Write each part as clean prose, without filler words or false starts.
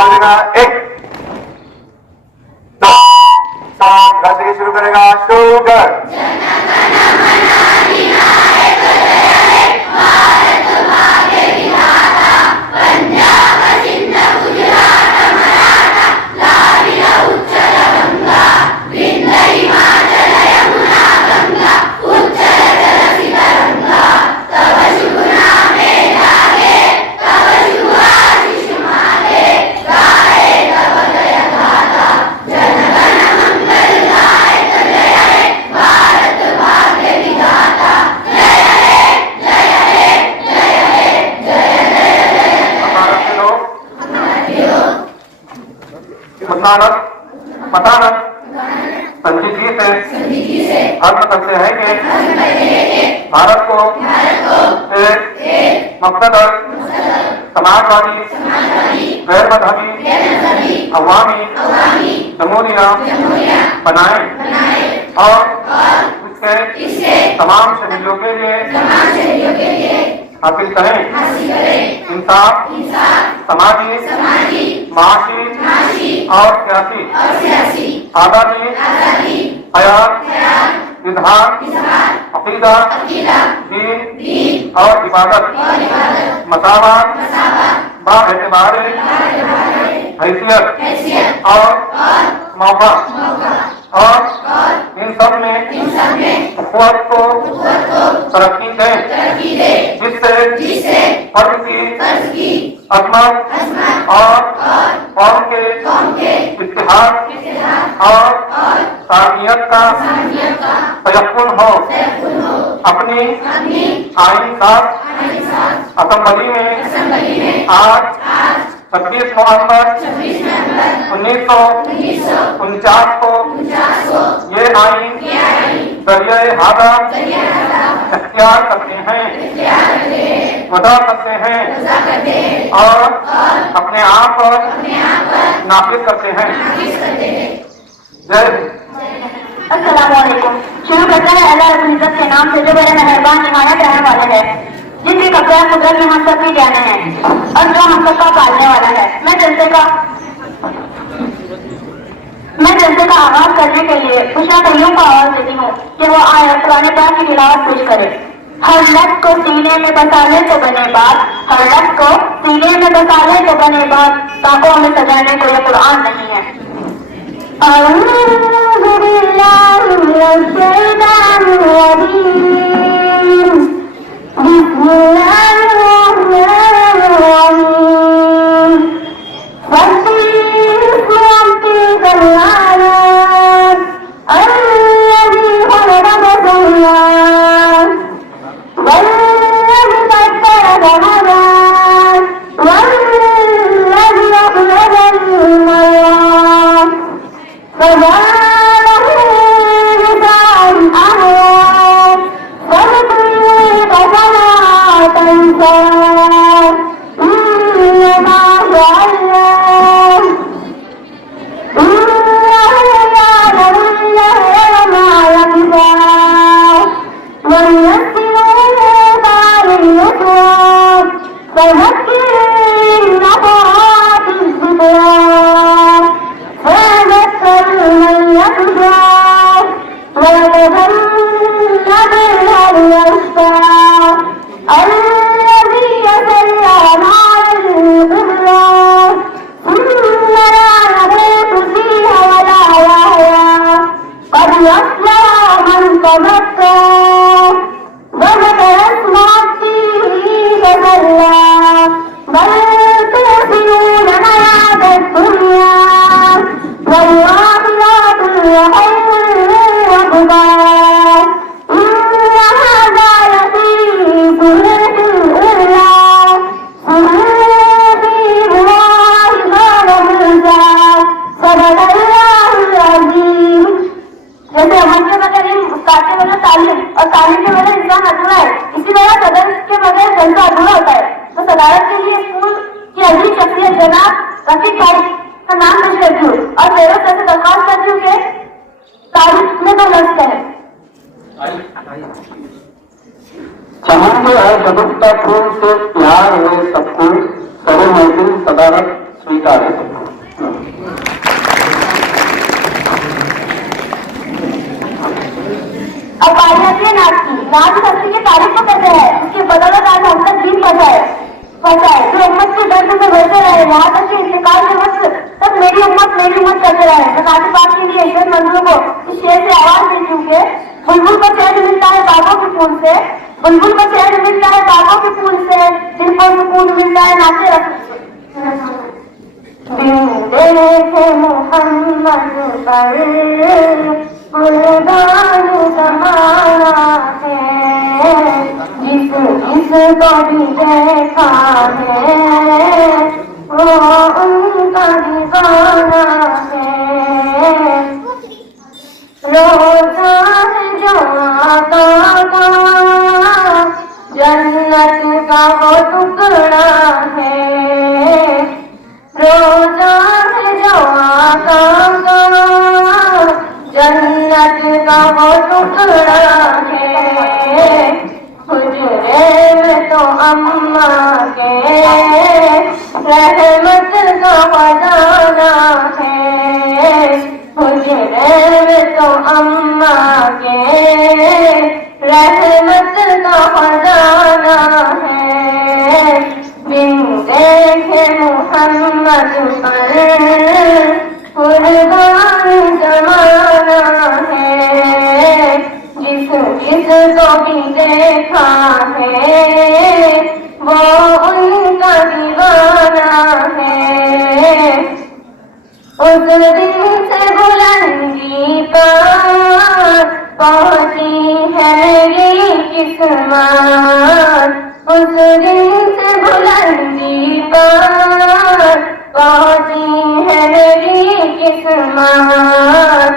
माल देना। 1 2 3 गाते शुरू करेगा। शुगर मतानत संजीदगी से अर्थ करते हैं कि भारत को एक मकसद समाजवादी गैर मजहबी अवामी जमहूरिया बनाए और इसके तमाम शहरियों के लिए हासिल करें इंसाफ समाजी माशी और सियासी आजादी हयात विधान अकीदा दीन और इबादत मसावत बाएतबार हैसियत और मौका और इन सब में अखवात को तरक्की दें जिससे फर्द की अजमत और कौम के इत्तेहाद और सामियत का तयक्कुन हो। अपनी आइन साथ असेंबली में आज 26 नवंबर 1949 को ये आइन दरियाए हादा इख्तियार करते हैं वदा करते हैं और अपने आप पर नाफिज करते हैं। जय अस्सलाम वालेकुम। शुरू करते हैं अल्लाह रब्बुल इज्जत के नाम से जो बड़े मेहरबान निहायत रहने वाला है, जिनकी कब्ज़ा कुदरत में हम सब भी जाने हैं और जो हम सबका पालने वाला है। मैं जलसे का आगाज करने के लिए खुशा कईयों को आवाज देती हूँ कि वो आए कुरान पाक की तिलावत पेश करे। हर लफ्ज़ को सीने में बसा ले तो बने बात, हर लफ्ज़ को सीने में बसा ले तो बने बात, ताकों में सजाने को ये कुरान नहीं है। चमन जो है सदुकता फूल से प्यार हुए सबको सरो महफिल सदारत स्वीकार है। ने नाच की, नाच शक्ति की तारीफ को करते हैं, उसके बदौलत आज हम तक जीत बचाए जो उम्मत के दर्द में बढ़ते रहे, यहाँ तक कि इंतकाल के वक्त तक मेरी उम्मत करते रहे। ज़कात पाक के लिए इज्जत मंदिरों को इस शेर से आवाज देती हूँ कि बुलबुल को चैन मिलता है बागों के फूल से, बुलबुल को चैन मिलता है बागों के फूल से, दिल को सुकून मिलता है नाचे रसूल से। देखे मोहम्मद पर कुर्बान ज़माना है, जिसको भी देखा है वो उनका दीवाना है। रोज़ा है जो आका का जन्नत का वो टुकड़ा है, रोज़ा है जो आका का जन्नत का वो टुकड़ा है। हुजरे में तो अम्मा के रहमत का खजाना है, हुजरे में तो अम्मा के रहमत का खजाना है। बिन देखे मोहम्मद पर कुर्बान ज़माना है, जिसको भी देखा है वो उनका दीवाना है। उस दिन से बुलंदी पर पहुंची है ये किस्मत, उस दिन से बुलंदी पर पहुंची है ये किस्मत,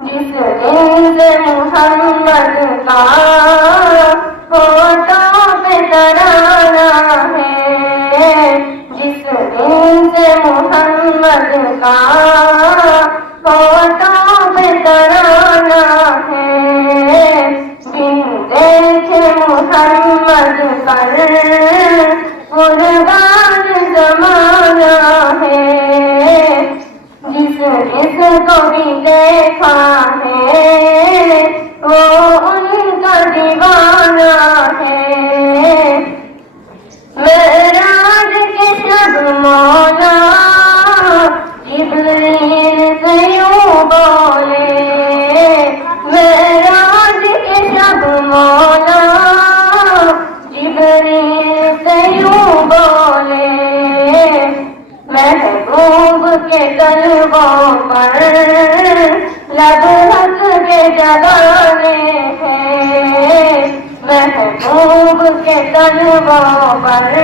जिस दिन से मोहम्मद का फोटो पे तराना है, जिस दिन से मोहम्मद का फोटो पे तराना है। बिन देखे मोहम्मद पर कुर्बान ज़माना है, जिसको भी देखा है वो उनका दीवाना है। मेराज के शब मौला जिब्रील से यूं बोले, मेराज के शब मौला जिब्रील से यूं बोले, महबूब के तलवों पर लब हक के जगाने हैं, महबूब के तलवों पर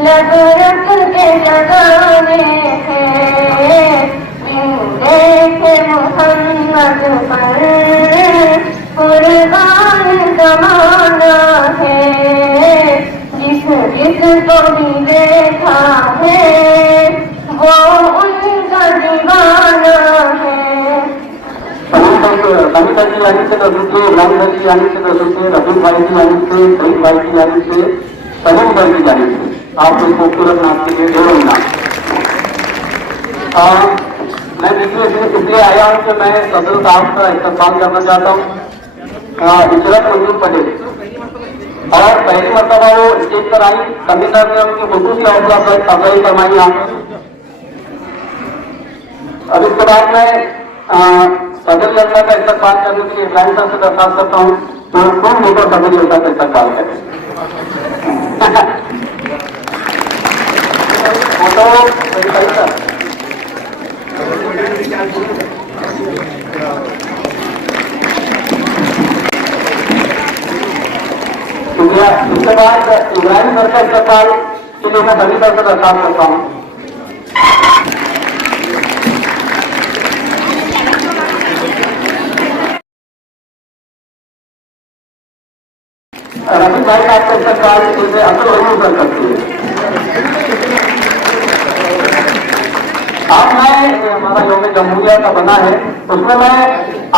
लब हक के जगाने हैं। बिन देखे मोहम्मद पर कुर्बान ज़माना है, जिसको भी देखा है वो उनका दीवाना है। कविता की लाइन से रसूल, इब्राहिम की लाइन से रसूल, रफीक भाई की लाइन से, सईद भाई की लाइन से, सलीम भाई की लाइन से आपको खूबसूरत नाच के लिए दो नाच। मैं इसलिए आया हूँ कि मैं सदर साहब का इस्तेमाल करना चाहता हूँ। इशरत मंजूर पटेल और पहली मरतबा वो स्टेज पर आई, कमिश्नर ने उनकी खुशूसी हौसला अफजाई फरमाई। अब इसके बाद मैं सदर जनता का इस्तेमाल करने के लिए इब्राहिम साहब से दरखास्त करता हूँ तो कौन लेकर सदर जनता का इस्तेमाल करें। इसके बाद इब्राहिम सर का इस्तेमाल के लिए मैं सभी सर से दरखास्त करता हूँ। रफीक भाई का आपका इस्तेमाल जैसे असल वही कर सकती है। आप मैं हमारा योम जमहूरिया का बना है उसमें मैं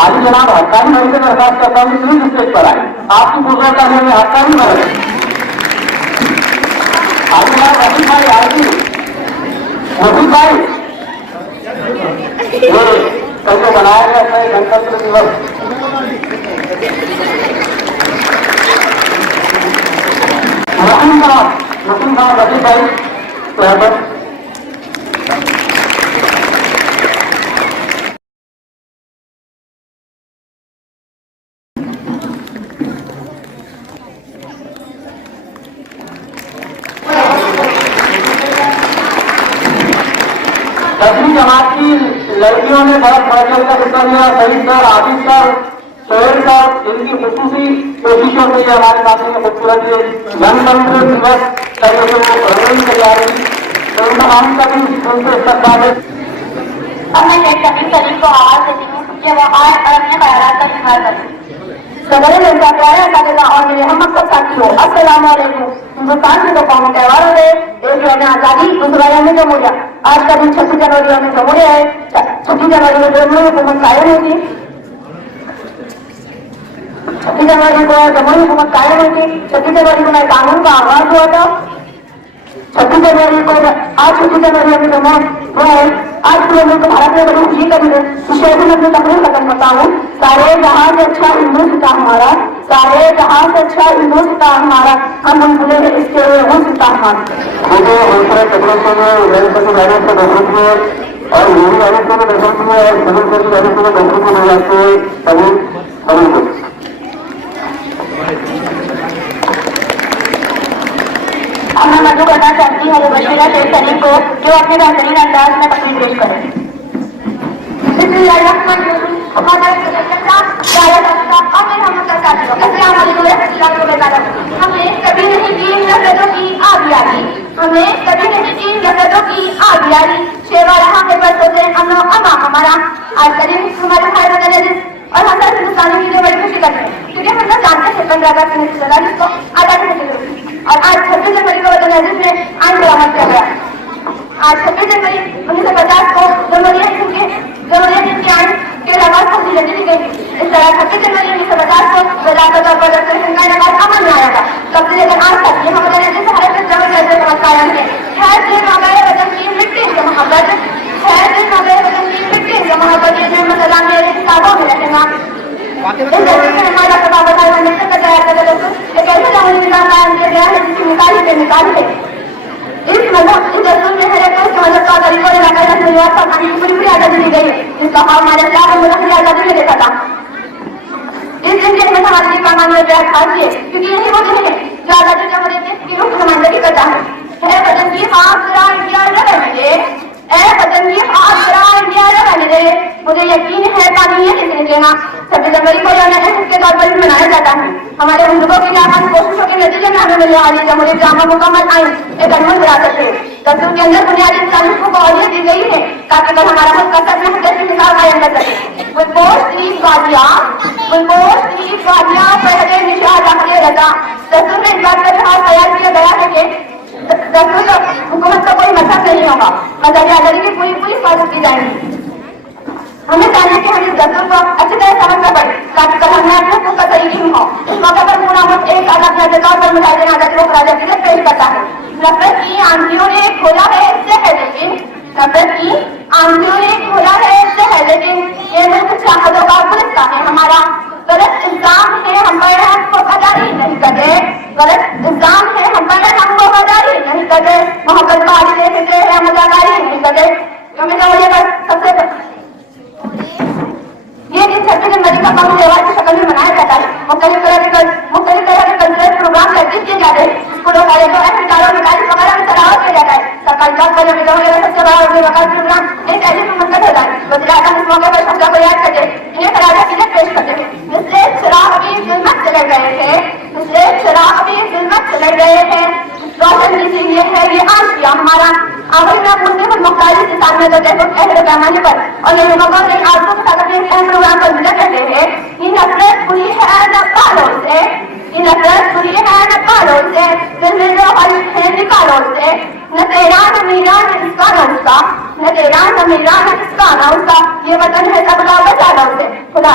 आज जनाब हक्कानी भाई से दरखास्त करता हूँ प्लीज स्टेज पर आए। आपकी फुर्सत करने में हक्कानी भाई आज जनाब रफीक भाई आएगी, रफीक भाई कल जो बनाया गया है गणतंत्र दिवस, मुस्लिम साहब रफीक भाई तो यहाँ पर दसवीं जमात की लड़कियों ने बहुत बढ़ चढ़ कर हिस्सा लिया। शहीद sir, Adil sir, Sohail sir, इनकी खुसूसी कोशिशों से ये हमारे साथ में खूबसूरत गणतंत्र दिवस रंगीन तैयारी तो उनका हम सभी उनसे इस्तेमाल है। अब मैं नेक्स्ट सलीम को आवाज देती हूँ कि वो आए और अपने ख्यालात का इजहार करें। सदर जनता प्यारे असातिज़ा और मेरे हम सब साथियों, अस्सलाम वालेकुम। हिंदुस्तान के दो कौमी त्योहार हो गए, एक यौम आजादी, दूसरा यौम जमहूरिया। आज का दिन 26 जनवरी यौम जमहूरिया है। 26 जनवरी को जमहूरी हुकूमत कायम हुई थी। 26 जनवरी को जमहूरी हुकूमत कायम हुई थी। 26 जनवरी को नए कानून का आगाज हुआ था। 26 जनवरी को आज 26 जनवरी अभी वो है। आज पूरे मुल्क भारत में बड़ी खुशी का दिन है। विषय में अपनी तकरीर खत्म करता हूँ। सारे जहां से अच्छा हिंदू सीता हमारा, सारे जहां से अच्छा हिंदू सीता हमारा, हम भूले इसके वो सीता हमारा। मुझे दूसरे तकनीकों में रेलपति वाले से दर्शक में और मेरी वाले से दर्शक में और सभी वाले से दर्शक में जाते सभी को अब मैं मधु करना चाहती हूँ बशीरा शेख सलीम को जो अपने बेहतरीन अंदाज में तकरीर पेश करें। हमें कभी नहीं की नफरतों की आग यारी, हमें कभी नहीं की नफरतों की आग यारी। शेवा रहा है बरसों से अमनो अमा हमारा। आज करीब हमारे भाई बदले और हम सब हिंदुस्तानी की बड़ी खुशी करते हैं क्योंकि हम लोग जानते हैं 15 अगस्त 1947 को आजादी मिली और आज 26 जनवरी को वतन अजीज में आइन बरामद किया गया। आज 26 जनवरी 1950 को जमहूरिया हिंद की आइन के आगाज को दी गई। इस तरह 26 जनवरी 1950 को वजारत और प्रदर्शन हिंद का आगाज अमल में आया था। तब से लेकर आज तक ये वतन अजीज भारत के जमहूरी जैसे कायम है। खैर दिन हो गए वतन की मिट्टी से मोहब्बत, खैर दिन हो गए वतन की मिट्टी से मोहब्बत। ये नेमत अल्लाह मेरे किताबों में रखेगा। इस जगह में हमारा प्रभाव बताया मिलकर का तैयार कर देते एक ऐसे जमहूरी निजाम कायम किया गया है जिसकी मिसाल ही बेमिसाल है। इस मजहब इस दस्तूर में हर एक को मजहब का तरीका इलाका रस्मियात का कानून पूरी आजादी दी गई है जिसका हमारे इस्लाम और मुल्क की आजादी में देखा था। इस दिन के में हमारे लिए कानून में बेहद खास है क्योंकि यही वो दिन है जो आजादी जमहूरियत की रुख नुमाइंदगी करता है। वतन की खास जरा इंडिया रहे, वतन की खास जरा इंडिया रहे। मुझे यकीन है पानी ये लिख लीजिएगा 26 जनवरी को के तौर पर मनाया जाता है। हमारे हिंदुओं की जापान कोशिशों के नतीजे में हमें मिलने वाली जमहूरी जामा मुकम्मल आइन एक अनमोल विरासत है। दस्तूर के अंदर बुनियादी इंसानी को बहौलियत दी गई है ताकि कल हमारा मुल्क कसर में हदत की मिसाल कायम कर सके। पहले निशा जाहिर रजा। दस्तूर में इस बात का जहाज तैयार किया गया है कि दस्तूर का हुकूमत का कोई मसला नहीं होगा, मजहबी आजादी की पूरी हिफाजत की जाएगी। हमें चाहिए कि हम इस दस्तूर को अच्छी तरह समझ कर पड़े ताकि कल हमने अपने खुद का तरीके हो। इस मौके पर पूरा मुल्क एक अलग नजर तौर पर मुजाहिदीन आजादी को खराज अकीदत पेश करता है। नफरत की आंधियों ने खोला है इससे है लेकिन, नफरत की आंधियों ने खोला है इससे है लेकिन ये मुल्क चाहतों का पुलिस है हमारा। गलत इल्जाम है हम पर हम वफादारी नहीं करते, गलत इल्जाम है हम पर हम वफादारी नहीं करते। मोहब्बत बारी देते हैं हम मजाकारी नहीं करते। सबसे ये दिन 26 जनवरी का कौमी त्योहार की शक्ल में मनाया जाता है। मुख्तलिफ तरह के कल्चरल प्रोग्राम आयोजित किए जाते हैं। स्कूलों कॉलेजों अस्पतालों में तारीफ वगैरह में सराहना किया जाता है। सरकारी जॉब करने में सबसे बड़ा प्रोग्राम एक ऐसे मुनक़द होता है। वज़ीर आज़म इस मौके पर शब्दों को याद करते इन्हें खराज अक़ीदत पेश करते हैं। मिसले चिराग अभी ज़ुल्मत से लड़ रहे थे, मिसले चिराग अभी ज़ुल्मत से लड़ रहे थे। रोशन की ये है ये आशिया हमारा। आखिर में मुस्लिम मुख्तारी के साथ में तो अहले पैमाने पर और ये मौका ने आजकल के साथ एक अहम प्रोग्राम पर जिक्र करते हैं। ये नफरत बुरी है न कालों से, ये नफरत बुरी है न कालों से, दिल में जो हर्ष है निकालों से। न तेरा न मेरा न इसका न उसका, न तेरा न मेरा न इसका न उसका। ये वतन है सबका बचाना उसे। खुदा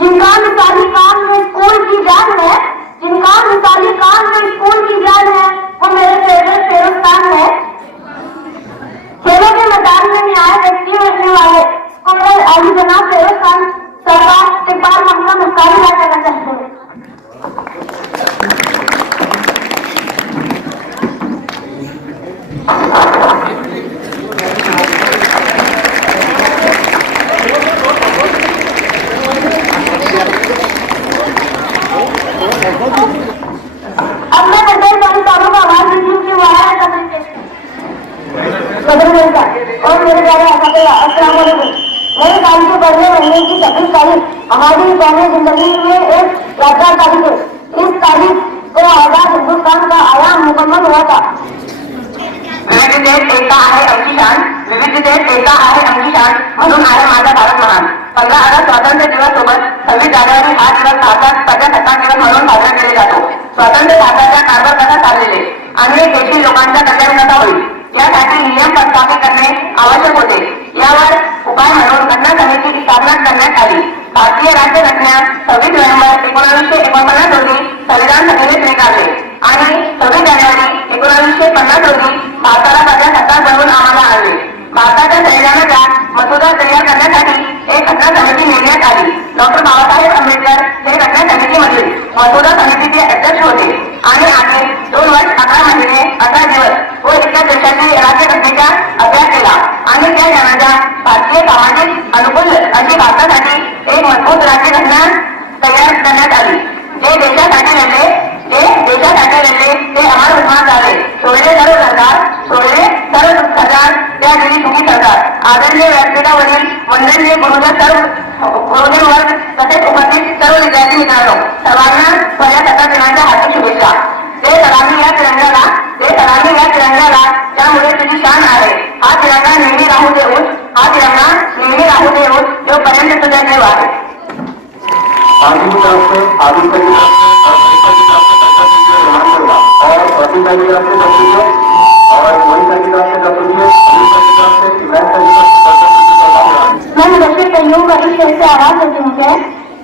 जिनका मिसाली काम में स्कूल की जान है, जिनका मिसाली काम में स्कूल की जान है, बदल का और मेरे प्यारे अस्सलाम वालेकुम। मेरे साल के पहले महीने की 26 तारीख हमारी कौमी जिंदगी में एक यादगार तारीख है। इस तारीख को आजाद हिंदुस्तान का आयाम मुकम्मल हुआ था। विविधतेत एकता आहे आमची शान, विविधतेत एकता आहे आमची शान, म्हणून आहे माझा भारत महान। 15 ऑगस्ट स्वातंत्र्य दिवस सोबत 26 जानेवारी हा दिवस भारतात प्रजासत्ताक दिवस म्हणून साजरा केला जातो। स्वातंत्र्य भारताच्या कारभार कसा चाललेले आणि देशी लोकांचा कल्याण कसा होईल यासाठी नियम प्रस्थापित करणे आवश्यक होते। यावर उपाय म्हणून घटना समितीची स्थापना करण्यात आली। भारतीय राज्यघटना 26 नोव्हेंबर 1949 रोजी संविधान सभेने स्वीकारले आणि 26 जानेवारी 1950 रोजी भारताला प्रजासत्ताक बनवून आम्हाला आणले। भारताच्या संविधानाचा मसुदा तयार करण्यासाठी एक घटना समिती नेमण्यात आली। डॉक्टर बाबासाहेब आंबेडकर हे घटना समितीमधील मसुदा समितीचे अध्यक्ष होते आणि आधी 2 वर्ष 11 महिने 18 दिवस व इतर देशाची राज्यघटनेचा अभ्यास केला आणि त्या जनाच्या भारतीय सामाजिक अनुकूल अशी भारतासाठी एक मजबूत राज्यघटना तयार करण्यात आली। जे देशासाठी लढले ते अमर हुकूमत झाले। सोडले सर्व सरकार त्या दिली सुखी सरकार। आदरणीय व्यासपीठावरील वंदनीय गुरुजन वर्ग तसेच उपस्थित सर्व विद्यार्थी मित्रांनो, सर्वांना प्रजासत्ताक दिनाच्या हार्दिक शुभेच्छा। ते सलामी या तिरंग्याला ज्यामुळे तिची शान आहे। हा तिरंगा नेहमी राहू दे उच जोपर्यंत तुझा जीव आहे। आदि की तरफ से आदि की तरफ और अतिथा की तरफ से दीजिए और मोहिता की तरफ से दीजिए, अनिता की तरफ से, इमरान की तरफ से। मैं मुदस्सिर तैय्यूब का इस शेर से आवाज देती हूँ कि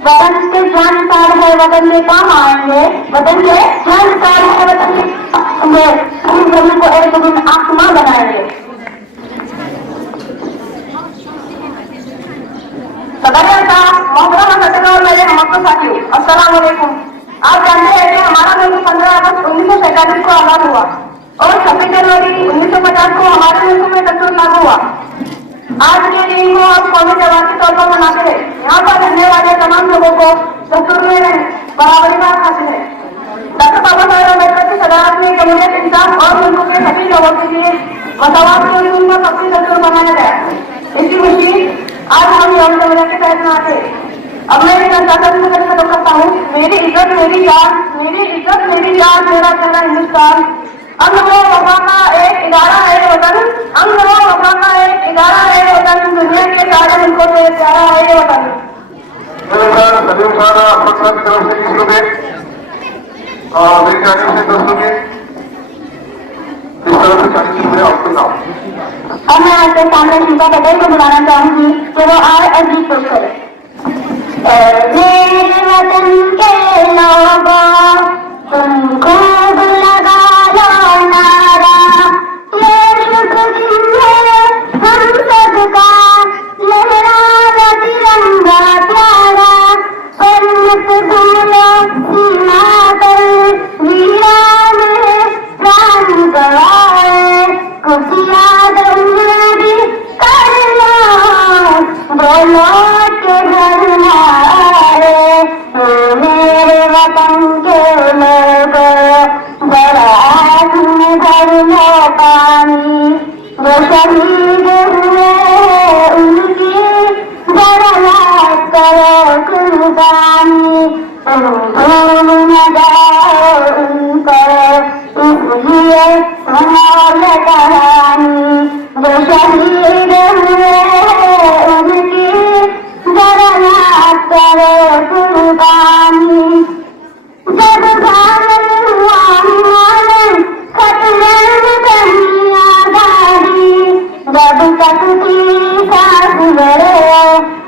वतन के जानकार है वतन में काम आएंगे, वतन के जानकार है वतन में हम जमीन को एक दिन आसमां बनाएंगे। साथियों, अस्सलाम वालेकुम। आप जानते हैं कि हमारा मुल्क 15 अगस्त 1947 को आजाद हुआ और 26 जनवरी 1950 को हमारे मुल्क में दस्तूर लागू हुआ। आज के दिन को आप कौमी त्योहार के तौर पर मनाते हैं। यहाँ पर रहने वाले तमाम लोगों को दस्तूर में बराबरी का हक हासिल है। डॉक्टर बाबा साहेब अम्बेडकर की सदारत में जमहूरियत, इंसाफ और मुल्क के सभी लोगों के लिए मसवात को उनका पक्की दस्तूर बनाया गया। इसकी खुशी आज हम यौम जमहूरियत के तहत मनाते हैं। अब मैं इस शासन से खत्म करता हूँ। मेरी इज्जत मेरी जान, मेरा तेरा हिंदुस्तान। अमन व वफा का एक इदारा है वतन, अमन व वफा का एक इदारा है वतन, दुनिया के सारे मुल्कों से प्यारा है ये वतन। सलीम खान अहमद साहब की तरफ से 20 रुपए, मेरी जानिब से 10 रुपए, इस तरह से 40 रुपए आपके नाम। अब मैं आपके सामने शिल्पा पटेल को बुलाना चाहूंगी कि वो आए और गीत पेश करे। मेरे वतन के लोगों तुम खूब लगा लो नारा, ये शुभ दिन है हम सबका, लहरा तिरंगा प्यारा। पर मत भूलो सीमा पर वीरान प्राण गवाए, कुछ याद भी करना बोलो के घर ना आए। मेरे वतन के लोग जरा आँखें भर लो पानी, वो शहीद हुए उनकी जरा याद करो कुर्बानी। तुम भूल न जाओ उनको इसलिए सुनो कहानी, जो शहीद हुए उनकी जरा याद करो कुर्बानी। जब भागल हुआ हिमालय खतरे में बनी आजादी, जब तक की सांस भरे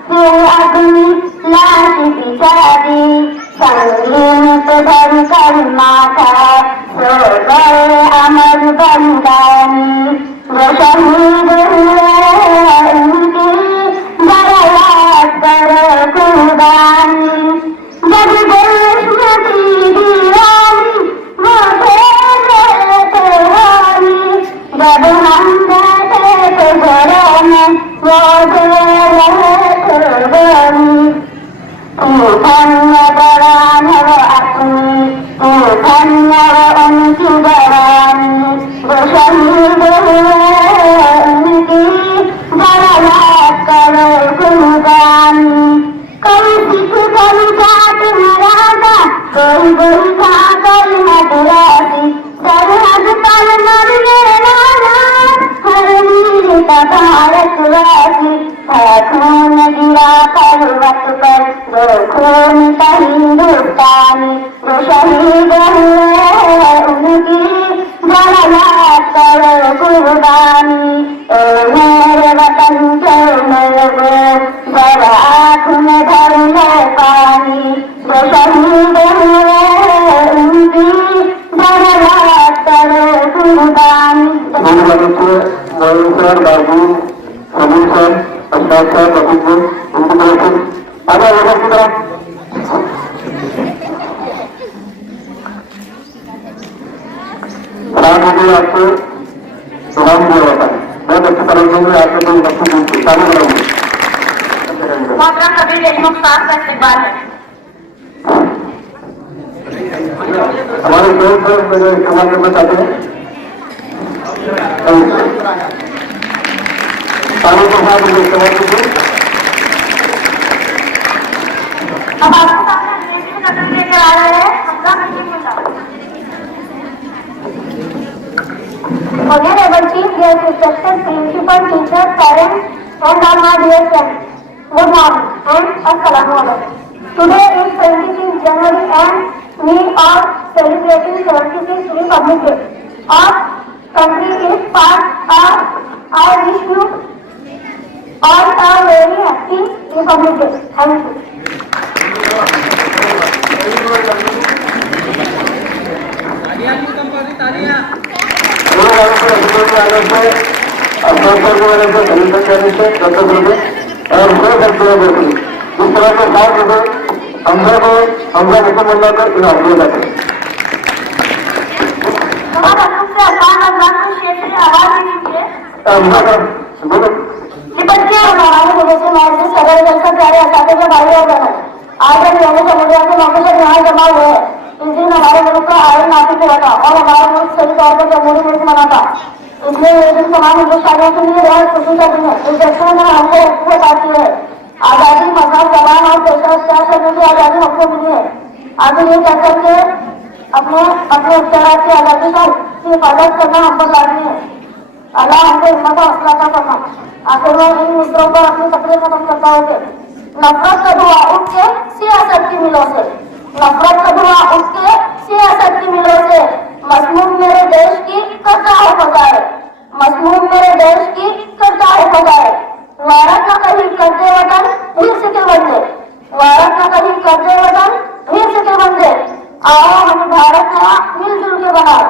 फिर अपनी लाश बिछा दी। संगीन पे भर कर माथा सो गए अमर बलिदानी, वो शहीद हुए उनकी जरा याद करो कुर्बानी। जब देश में थी दीवानी वो थे तेवानी, जब हम बैठे थे घरों में वो थे कुर्बानी। धन्य बरान वो अपनी, धन्य वो उनकी बरानी, वो शहीद हुए भारतवासी खून गिरा पर्वत पर वो खून का हिंदुस्तानी जो शहीद हुए उनकी जरा याद करो कुर्बानी ओ मेरे वतन के लोगो जरा आँख में भर ले पानी जो शहीद हुए उनकी जरा याद करो कुर्बानी। Sir Babu Samir sir Ashfaq sir Rafiq sir उनकी तरफ से आगे लोगों की तरफ राम मोदी आपको सलाम दिया जाता है। बहुत अच्छी तरह से आपके कोई वस्तु चालू कराऊंगी। मोहतरम कबीर देशमुख साहब का इस्तेमाल है। हमारे दोस्त सर मेरे इस्तेमाल करना चाहते हैं। सालों के साथ मुझे इस्तेमाल कीजिए। अब आपके सामने अंग्रेजी में कथन लेकर आ रहे हैं हमजा मीटिंग का। Honorable Chief Guest, respected principal, teachers, parents, and all my dear friends, good morning and assalamu alaikum. Today is 26 January and we are celebrating 76th Republic Day. Our country is part of. I wish you all a very happy Republic Day. Thank you. इस तरह के 7 रुपए हमजा मुल्ला को इनाम दिए जाते हैं। हमारे मुझे मार्ग सदर जलसा प्यारे असाते के भाई और बहन आज हम दोनों समुदाय के मौके पर यहाँ जमा हुए हैं। इस दिन हमारे मुल्क का आयन नाफिज हुआ था और हमारा मुल्क सही तौर पर जमहूरी मुल्क बना था। इसलिए ये दिन तमाम हिंदुस्तानियों के लिए बहुत खुशी का दिन है। इस दस्तूर में हमको हुकूमत आती है आजादी मजहब जबान और पेशा इख्तियार करने की आजादी हमको मिली है। आगे ये कहकर के अपने इख्तियार की आजादी का हिफाजत करना हम पर लाजमी है। अल्लाह हमको हिम्मत और हौसला अता फरमा। आखिर में इन मुद्दों पर अपनी तकरीर खत्म करता है। नफरत का धुआं उठ के सियासत की मिलों से, नफरत का धुआं उठ के सियासत की मिलों से मजमून मेरे देश की करता है फजाए, मजमून मेरे देश की करता है फजाए। वारत न कहीं करते वतन हिर्स के बंदे, वारत न कहीं करते वतन हिर्स के बंदे। आओ हम भारत नया मिलजुल के बनाए।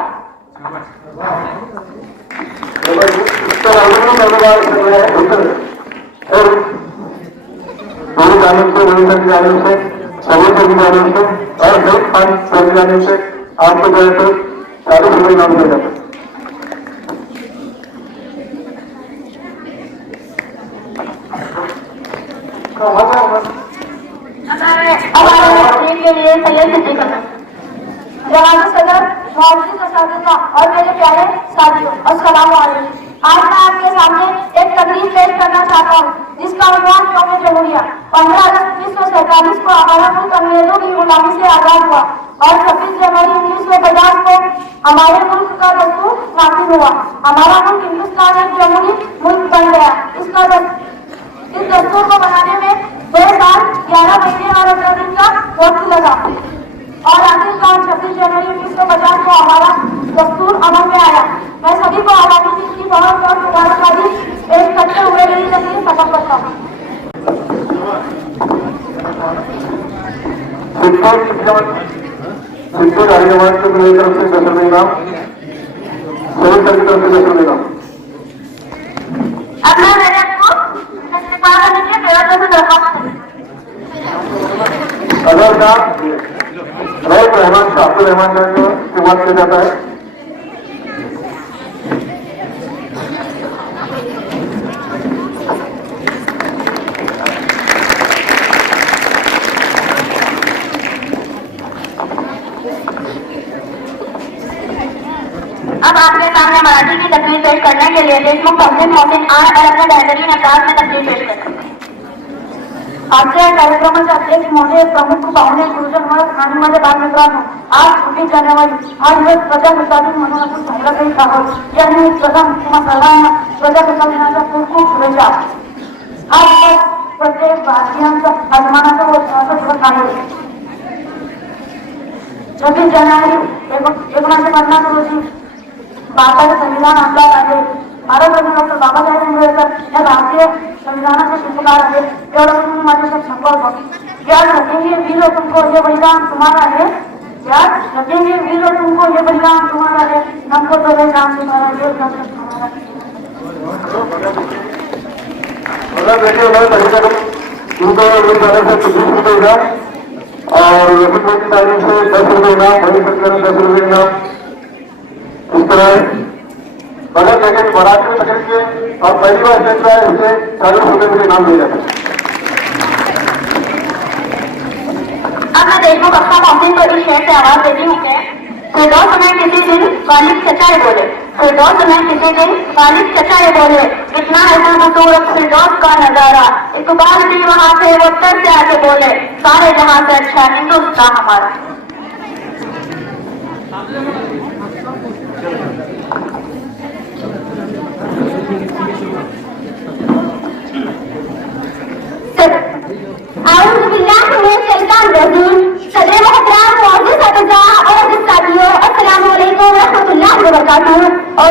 मेरी जानिब से रोहित सर की जानिब से सभी सर की जानिब से और हेल्थ फंड सर की जानिब से आपको जो है तो 40 रुपये इनाम दिया जाता है। हमारे के लिए सैयद सिद्दीक हसन जनाब सदर मौजूद असातिज़ा और मेरे प्यारे साथियों अस्सलाम वालेकुम। आज मैं आपके सामने एक तकरीर पेश करना चाहता हूँ जिसका उन्वान कौम जमहूरिया। 15 अगस्त 1947 को हमारा मुल्क अंग्रेजों की गुलामी से आजाद हुआ और 26 जनवरी 1950 को हमारे मुल्क का दस्तूर नाफिज हुआ। हमारा मुल्क हिंदुस्तान एक जमहूरी मुल्क बन गया। इस दस्तूर को बनाने में 2 साल 11 महीने और 18 दिन का वक्त लगा और आखिरकार 26 जनवरी 1950 को हमारा दस्तूर अमल में आया। मैं सभी को आवामी दिन की बहुत बहुत मुबारकबादी पेश करते हुए मेरी तकरीर खत्म करता हूँ। शिक्षक आर्यमान को मेरी तरफ से दर्शन देगा, सभी सर की तरफ से दर्शन देगा। अब मैं मेरे को इस्तीफा करने के लिए मेरा तरफ से दरख्वास्त करूँ। अगर का रईस रहमान शाह अब्दुल रहमान खान को इस्तेमाल किया जाता है। अब आपके सामने मराठी की तस्वीर पेश करने के लिए देशमुख पब्लिक मोहसिन आर और अपने बेहतरीन अंदाज में तस्वीर पेश करते हैं। आजच्या या कार्यक्रमाचे अध्यक्ष मोठे प्रमुख पाहुणे गुरुजन महाराज आणि माझ्या बालमित्रांनो, आज 26 जानेवारी हा दिवस प्रजासत्ताक दिन म्हणून आपण साजरा करीत आहोत. या निमित्त प्रथम तुम्हा सर्वांना प्रजासत्ताक दिनाच्या खूप खूप शुभेच्छा. हा दिवस प्रत्येक भारतीयांचा अभिमानाचा व उत्साहाचा दिवस आहे. 26 जानेवारी 1950 रोजी भारताचे संविधान अंमलात आले. भारतरत्न डॉक्टर बाबासाहेब आंबेडकर या भारतीय संविधानाचे शिल्पकार आहेत. एवढं म्हणून माझ्यासाठी संकल्प याद रखेंगे वीर और तुमको ये बलिदान तुम्हारा है. याद रखेंगे वीर और तुमको ये बलिदान तुम्हारा है. हमको तो ये काम तुम्हारा ये हमारा. देखिए उनको 20 रुपये का और रफीक की तारीख से 10 रुपये का, भविष्य 10 रुपये का. इस तरह बगल जगह बढ़ाते हुए तकरीब और पहली बार चल है उसे 40 रुपये के इनाम दिया जाता है. अब मैं देशमुख अक्का मोहसिन को इस शेर से आवाज देती हूँ कि फिरदौस में किसी दिन वालिद चचा ये बोले, फिरदौस में किसी दिन वालिद चचा ये बोले, इतना है खूबसूरत फिरदौस का नजारा. इकबाल भी वहाँ से वो उत्तर से आके बोले, सारे जहां से अच्छा हिंदुस्तान हमारा. और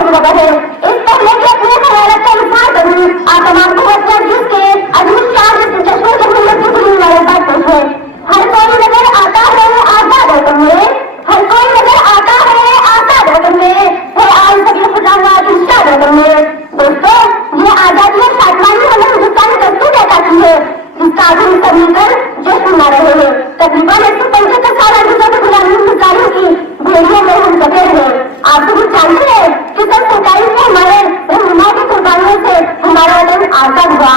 इस पहले के अपने खयालत का विस्तार करूँ आप तमाम को जिसके अधिष्ठान चश्मे के मुल्क की खुली मुबारकबाद पेश है. हर कोई नजर आता है आजाद वतन में, हर कोई नजर आता है आजाद वतन में है आज सभी खुदाना इर्शाद वतन में. दोस्तों, ये आजादी और शादमानी हमें हिंदुस्तान की दस्तूर अदा की है जिसका आज हम सब मिलकर जश्न मना रहे हैं. तकरीबन 175 साल अंग्रेजों की गुलामी गुजारों की भेड़ियों में हम दबे हैं. आप सब जानते हैं कि सन 47 में हमारे रहनुमा की कुर्बानियों से हमारा वतन आजाद हुआ.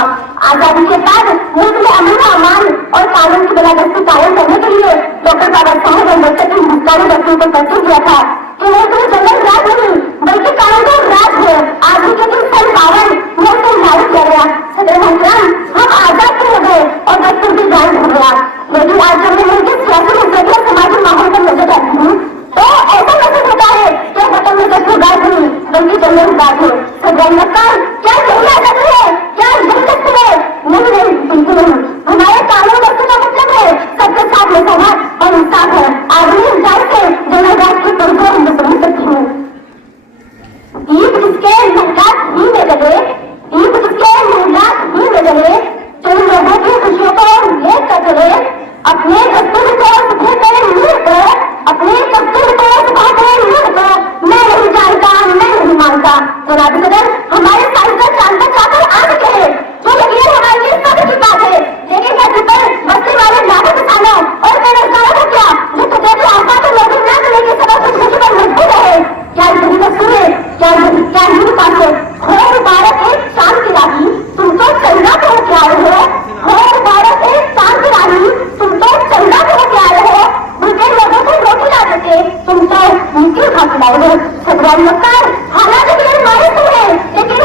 आजादी के बाद मुल्क में अमन अमान और कानून की बलादस्ती कायम करने के लिए डॉक्टर बाबा साहेब अम्बेडकर की हिंदुस्तानी दस्तूर को तस्दीक किया था कि वो कोई जंगल राज नहीं बल्कि कानून का राज है. आज ही के दिन सन 52 में उसको जारी किया गया. सदर मोहतरम, हम आजाद तो हो गए और दस्तूर की जान हो गया. लेकिन आज जब मैं मुल्क के सियासी मुद्दे और समाजी माहौल पर नजर डालती हूँ तो ऐसा महसूस होता है कि वतन में दस्तूर राज नहीं बल्कि जंगल राज है. सदर मक्कार, क्या यही आजादी है? क्या यही दस्तूर है? नहीं नहीं, बिल्कुल नहीं. हमारे कानून दस्तूर का मतलब है सबके साथ मसौहार्द और इंसाफ है. आदमी इंसान से जंगल राज की परंपरा मैं समझ सकती हूँ. ईद किसके महलात ही में लगे, ईद किसके महलात ही में लगे, तो उन लोगों की खुशियों को लेकर कर चले. अपने दस्तूर को सुबह करे नींद को, अपने दस्तूर को सुबह करे नींद को मैं नहीं जानता, मैं नहीं मानता. जनाब सदर, हमारे सांसद सांसद जाकर आ चुके हैं जो यकीन हमारे लिए सभी की बात है. लेकिन धरती पर बस्ती वाले लाखों किसानों और बेरोजगारों को क्या जो कुदरती आफत को नौकरी न मिलने के सबब खुदकुशी पर मजबूर है? क्या यही दस्तूर है? क्या यही बात है? हो मुबारक एक चांद की राही, तुम तो चंदा को होके आए हो. हो मुबारक एक चांद की राही, तुम तो चंदा को होके आए हो. भूखे लोगों को रोटी ला देते तुम तो नीति उठा के लाए हो. सदरान मक्कार, हालांकि ये हमारे सुन है लेकिन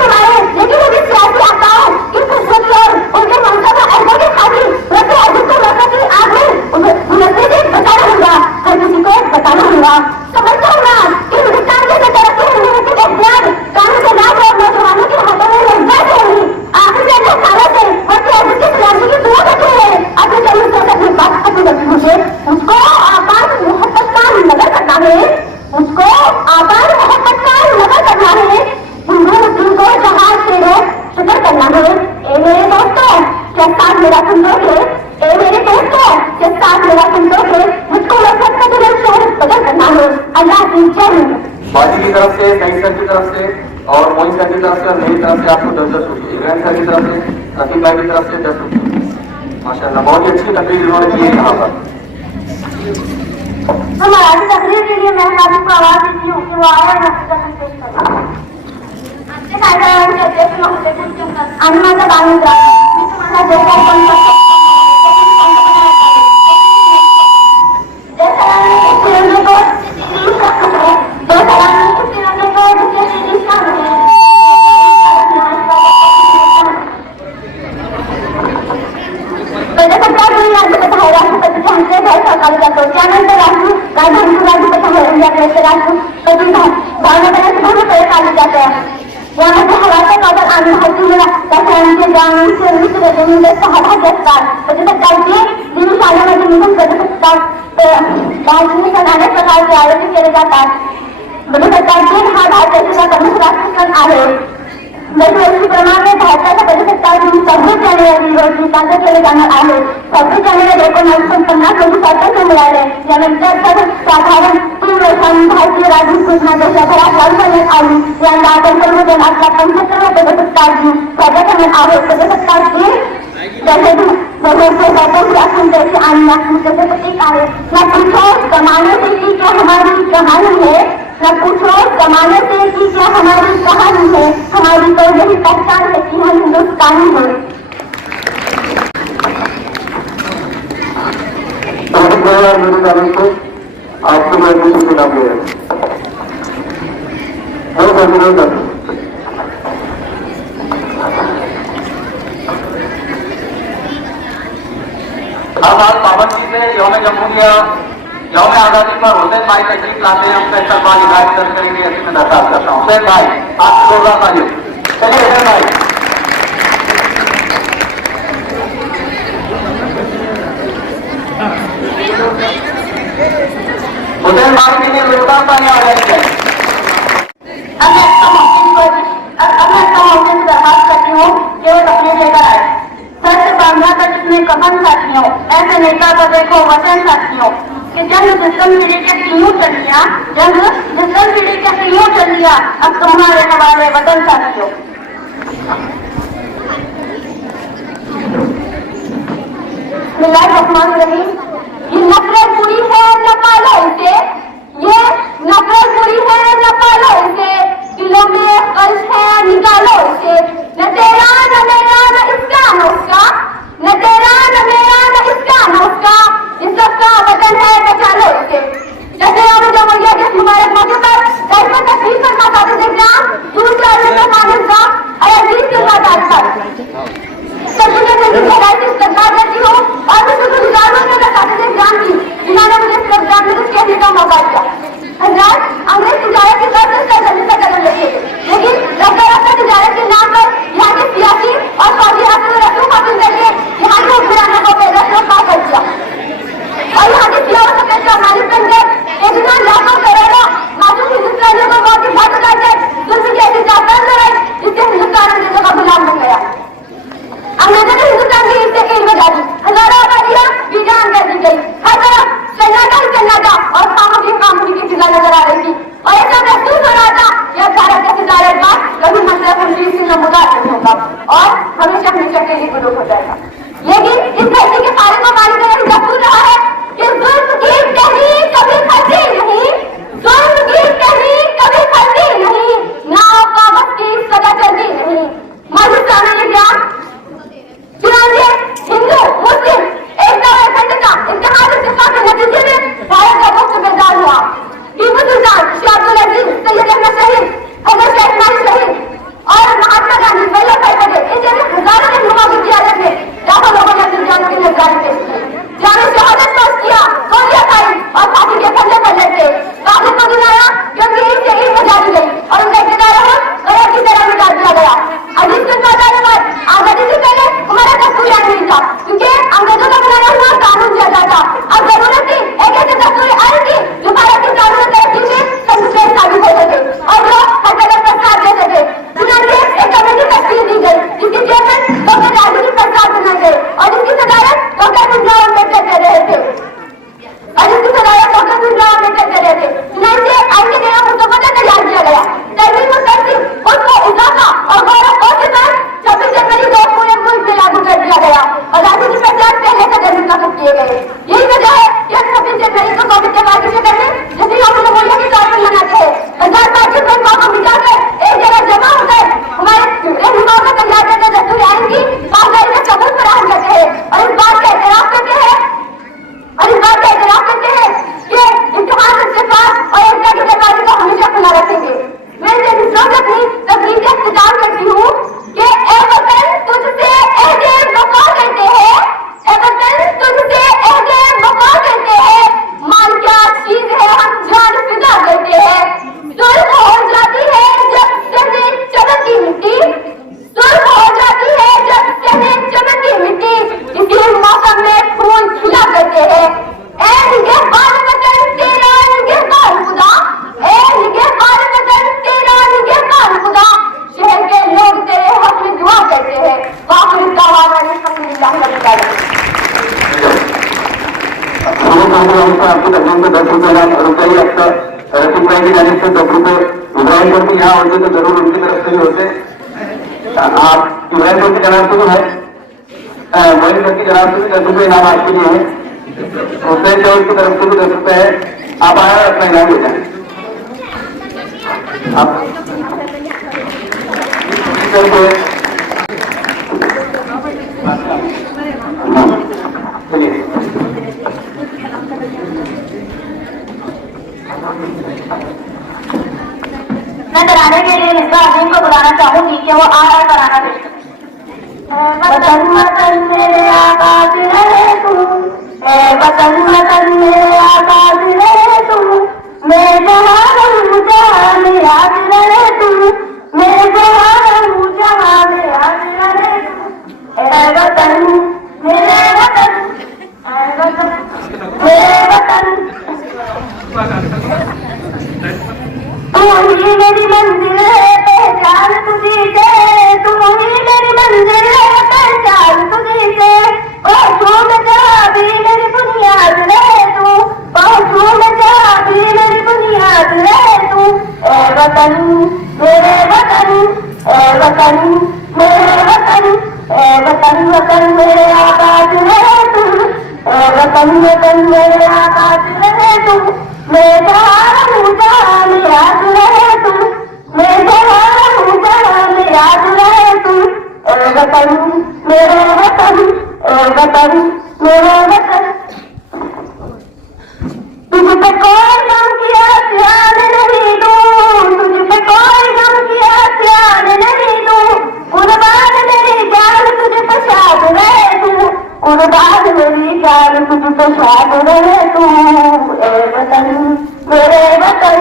उनकी सियासी आकाओं की खुशबू और उनके ममता का अहदा के खातिर रद्द अजीब को मरने की आग में उन्हें से बताना होगा. हर किसी को बताना होगा. समझता हूँ ना कि हिंदुस्तान के तरक्की यूनिवर्सिटी के अभियान कानून के लाभ और नौजवानों के हाथों में लज्जा से होगी. आखिर से अपने सालों से और सियासी की खिलाफी की दुआ करते हैं. अपने जमीन से अपनी बात अपनी बच्ची मुझे उसको आबाद मोहब्बत का नजर करना है, उसको आबाद मोहब्बत का नजर करना है. हिंदू मुस्लिम को जहाज से शुक्र करना है. ए मेरे दोस्तों, क्या साथ मेरा सुन दोगे? ए मेरे दोस्तों, क्या साथ मेरा सुन दोगे? मुझको नफरत का दिल शहर बदल करना है. अल्लाह की जय. बाजी की तरफ से, सईद सर की तरफ से और मोइन सर की तरफ से और मेरी तरफ से आपको 10-10 रुपये, इब्राहिम सर की तरफ से, रफीक भाई की तरफ से 10 रुपये. माशाल्लाह, बहुत ही अच्छी तकरीर इन्होंने की है यहाँ पर. हम आज तकरीर के लिए मेहमानों को आवाज देती हूँ कि वो आए और तकरीर पेश करें. आणि माझा बाळमित्र मी तुम्हाला जे काही 6,000 प्रजासत्ताकाचे दिवस आल्यामध्ये निघून प्रजासत्ताक अनेक प्रकारचे आयोजन केले जातात. प्रजासत्ताक दिन हा भारताचा प्रमुख राष्ट्रसण आहे. दरवर्षीप्रमाणे भारताचा प्रजासत्ताक दिन 26 जानेवारी रोजी साजरा केले जाणार आहे. 26 जानेवारी 1950 रोजी स्वातंत्र्य मिळाले. यानंतर साधारण 3 वर्षांनी भारतीय राजकीय घोषणा देशभरात लागू करण्यात आली. यंदा आपण सर्वजण आपला 75वा प्रजासत्ताक दिन साजरा करणार आहोत. प्रजासत्ताक दिन स्वातंत्र्य अखंडतेचे आणि अस्मितेचे प्रतीक आहे. न पूछो जमाने से कि क्या हमारी कहानी है, न पूछो जमाने से कि क्या हमारी कहानी है, हमारी तो यही पहचान है कि हम हिंदुस्तानी हैं. मेरे कारण से आपको मैं कुछ सुना गया हम आज पाबंदी से यौम जमहूरिया यौम आजादी पर हुसैन भाई तशरीफ लाते हैं. उनका इस्तेमाल हिदायत दर्ज करेंगे. ऐसे में दरखास्त करता हूँ. हुसैन भाई आप प्रोग्राम आइए. चलिए हुसैन भाई. हुसैन भाई के लिए प्रोग्राम पानी आ जाएंगे. अब मैं मौके से दरखास्त करती हूँ कि वो तकलीफ लेकर आए. सर से बांधा कर जिसने कफन साथियों, ऐसे नेता को देखो वचन साथियों, कि जंग जिसम पीढ़ी के तीनों चल लिया, जंग जिसम पीढ़ी के तीनों चल लिया, अब तुम्हारे हमारे वतन साथियों. बिस्मिल्लाहिर्रहमानिर्रहीम. ये नफरत बुरी है न पालो इसे, ये नफरत बुरी है न पालो इसे, दिलों में कल्श है निकालो इसे. न तेरा न मेरा न इसका न उसका, न तेरा न मेरा न इसका न उसका, इस सबका वतन है बचा लो इसे. जैसे हम जमहूरिया के मुबारक मौके पर घर पर तकलीफ करना चाहते थे क्या दूर से आने का मानव का और अजीज के साथ आकर सभी ने मेरी सगाई की इस्तकबाल करती हूँ और मैं शुक्रगुजार हूँ मेरे साथी से जान की जिन्होंने मुझे इस प्रोग्राम में कुछ कहने का मौका दिया. हजरात, अंग्रेज तिजारत की तरफ से सरजमी से कदम रखे, लेकिन रफ्ता रफ्ता तिजारत के नाम पर यहाँ के सियासी और फौजी हासिल रस्म हासिल करके यहाँ के हुक्मरानों को बेरस्म खा कर दिया और यहाँ की सियाओं से पैसा मालिक बनकर एक दिन लाखों करोड़ों मासूम हिंदुस्तानियों को मौत की घाट उतारकर जुल्म की ऐसी जाकर लड़ाई जिससे हिंदुस्तान अंग्रेजों का गुलाम बन गया. अंग्रेजों ने हिंदुस्तान की हिस्से खेल में डाली, हजारों आबादियां बेजान कर दी गई. हर तरफ सन्नाटा ही सन्नाटा और खामोशी की फिजा नजर आ रही थी और ऐसा महसूस हो रहा था यह भारत का तिजारत का कभी मतलब हंसी से नमूदार नहीं होगा और हमेशा हमेशा के लिए गुरूर हो जाएगा. लेकिन इस धरती के पारे को मालिक का यही दस्तूर रहा है कि जुल्म की तहरीर कभी खलती नहीं, जुल्म की तहरीर कभी खलती नहीं, नाव कागज की सजा चलती नहीं. हिंदुस्तान में ज्ञान चुनाचे हिंदू मुस्लिम एकता और अखंडता इत्तेहाद इत्तेफाक के नतीजे में भारत का मुक्त बेदार हुआ. टीपू सुल्तान, शाह अब्दुल अजीज, सैयद अहमद शहीद, हजरत शाह इस्माइल शहीद और महात्मा गांधी, वल्लभ भाई पटेल, इन जैसे हजारों रहनुमा की क़ियादत में 10 रुपये इनाम। रुपये ही आपका रफीक भाई की जाने से 10 रुपये इब्राहिम सर भी यहाँ होते तो जरूर उनकी तरफ से ही होते। आप इब्राहिम सर की जनाब से भी है, मोहित सर की जनाब से भी 10 रुपये इनाम आपके लिए है। हुसैन चौक की तरफ से भी 10 रुपये है। आप आए अपना इनाम ले जाए। आप चलिए मैं कराने के लिए मिसबा अजीम को बुलाना चाहूंगी कि वो आर कराना पेश करें। वतन वतन मेरे आबाद रहे तू, वतन वतन मेरे आबाद रहे तू, मैं जहाँ हूँ जहाँ में याद रहे तू, मैं जहाँ हूँ जहाँ में याद रहे तू। वतन मेरे वतन, वतन मेरे वतन, तू ही मेरी मंजिल है पहचान तुझी से, तू ही मेरी मंजिल है पहचान तुझी से। पहुंचू मैं जहाँ भी मेरी बुनियाद रहे तू, पहुंचू मैं जहाँ भी मेरी बुनियाद रहे तू। ए वतन मेरे वतन, ए वतन मेरे वतन, ए वतन वतन मेरे आबाद रहे तू, ए वतन वतन मेरे आबाद रहे तू, मैं जहाँ हूँ जहाँ में याद रहे तू, मैं जहाँ हूँ जहाँ में याद रहे तू। ए वतन मेरे वतन, ए वतन मेरे वतन, तुझ पे कोई गम किया ध्यान नहीं दूँ, तुझ पे कोई गम किया ध्यान नहीं दूँ। कुर्बान मेरी जान तुझ पे शाद रहे तू, कुर्बान मेरी जान तुझ पे शाद रहे तू। ए वतन मेरे वतन,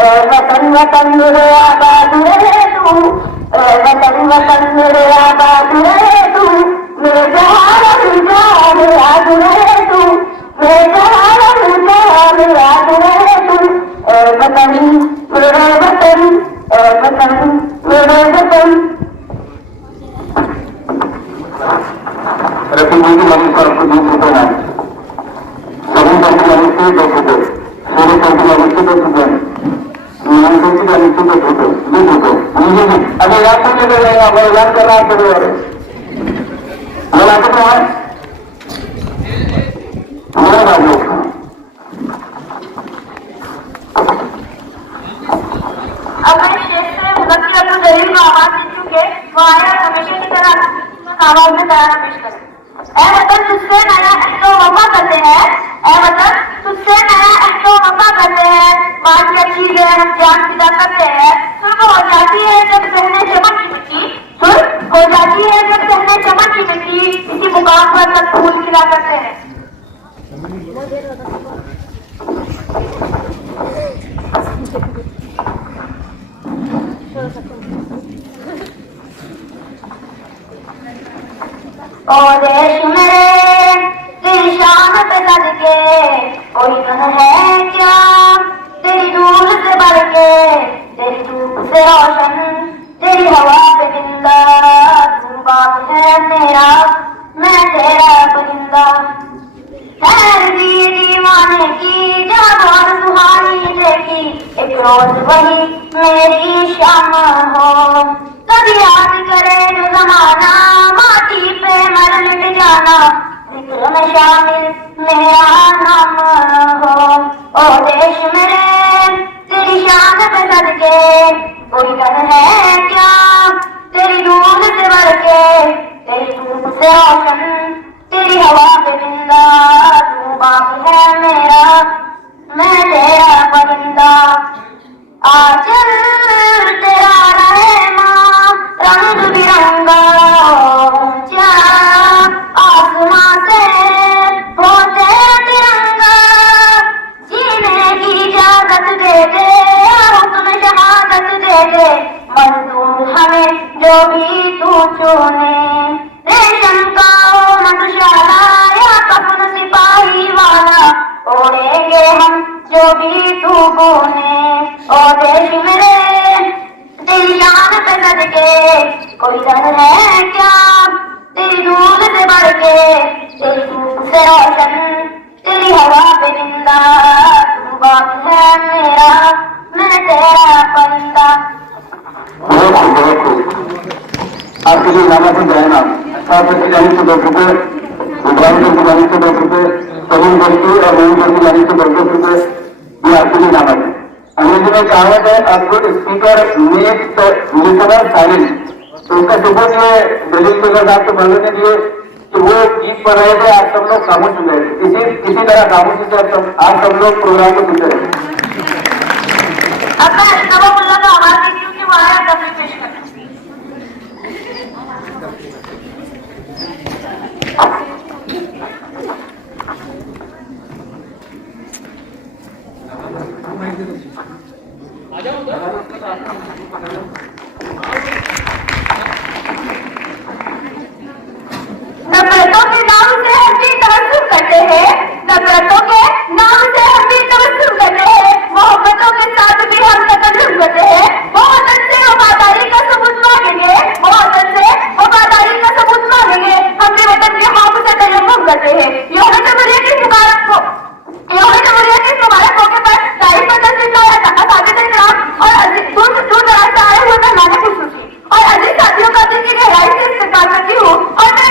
ए वतन वतन मेरे आबाद रहे तू, ए वतन वतन मेरे आबाद रहे तू, मैं जहाँ हूँ जहाँ में याद रहे तू, मैं जहाँ हूँ जहाँ में याद रहे तू। ए वतन मेरे वतन, ए वतन मेरे वतन। रफीक भाई की जाने से आपको 20 रुपये इनाम। सभी सर की जाने से 10 रुपये, सूर्य सर की जाने से 10 रुपये, मीनान सर की जाने से 10 रुपये, 20 रुपये। जी अभी ऐलान कर लेकर जाएगा, मैं ऐलान कर रहा हूँ आपके द्वारा। ऐलान कर रहा है मेरा राजयोग। अब मैं स्टेज से मुदक्किर अब्दुल जलील को आवाज दे चुके, वो आया हमेशा की तरह आवाज में तराना पेश करें। ऐ वतन तुझसे नया अहदो वफा करते हैं, ऐ वतन तुझसे नया अहदो वफा करते हैं, वाजिया चीजें हम जान फिदा करते हैं। सुर्ख हो जाती है जब सहने चमक की मिट्टी, सुर्ख हो जाती है जब सहने चमक की मिट्टी, इसी मुकाम पर सब फूल खिला करते हैं। ओ देश मेरे तेरी शान पे सदके, कोई गम है क्या तेरी दूर से बढ़ के, तेरी धूप से रोशन तेरी हवा पे जिंदा, तू बाप है मेरा मैं तेरा परिंदा। खैर दी दीवाने की जब और सुहानी देखी, एक रोज वही मेरी शाम हो, कभी याद करे जो जमाना माटी पे मर मिट जाना, जिक्र में शामिल मेरा नाम हो। ओ देश मेरे तेरी शान पे सदके, कोई गम है क्या तेरी दूध से बढ़ के, तेरी धूप से रोशन तेरी हवा पे जिंदा, तू बाप है मेरा मैं तेरा परिंदा। आचल तेरा रहे माँ रंग बिरंगा, ऊंचा आसमां से हो तेरा तिरंगा, जीने की इजाजत दे दे हुक्म शहादत दे दे, मंजूर हमें जो भी तू चुने। रेशम का नक्शाला या कफन सिपाही वाला, ओढ़ेंगे हम जो भी तू बोने। ओ देश मेरे तेरी शान पे सदके, कोई डर है क्या तेरी दूध से बढ़ के, तेरी धूप से रोशन तेरी हवा पे जिंदा, बहुत खूब। आपके लिए नामा से जाए ना 7 की जानी से 10 रुपए, इब्राहिम की जानी से 10 रुपए, सलीम की और मोहम्मद की जानी से 10 रुपए, ये आपके लिए नामा है। अंग्रेजी में कहावत है, a good speaker makes the listener silent. तो उसका सबूत ये दलील को साहब को बंदे ने दिए कि वो गीत पढ़ रहे थे, आप सब लोग खामोश हो गए थे। इसी तरह खामोशी से आप सब लोग प्रोग्राम को सुनते रहे। अब मैं नवाबुल्ला का आवाज देती हूँ कि वो आया तब मैं पेश करती हूँ। नफरतों के नाम से हम भी तवज्जुह करते हैं, नफरतों के नाम से हम भी तवज्जुह करते हैं, मोहब्बतों के साथ भी हम तकल्लुफ करते हैं। मोहब्बत से वफादारी का सबूत मांगेंगे, मोहब्बत से वफादारी का सबूत मांगेंगे। अपने वतन के खौफ से तयम्मुम करते हैं। यौम जमहूरियत के मुबारक मौके पर तारीफ पर तस्वीर असातिज़े किराम और दूर दराज से आए हुए मेहमान खुसूसी और अजीज साथियों का दिल की गहराई से इस्तेमाल करती हूँ और मैं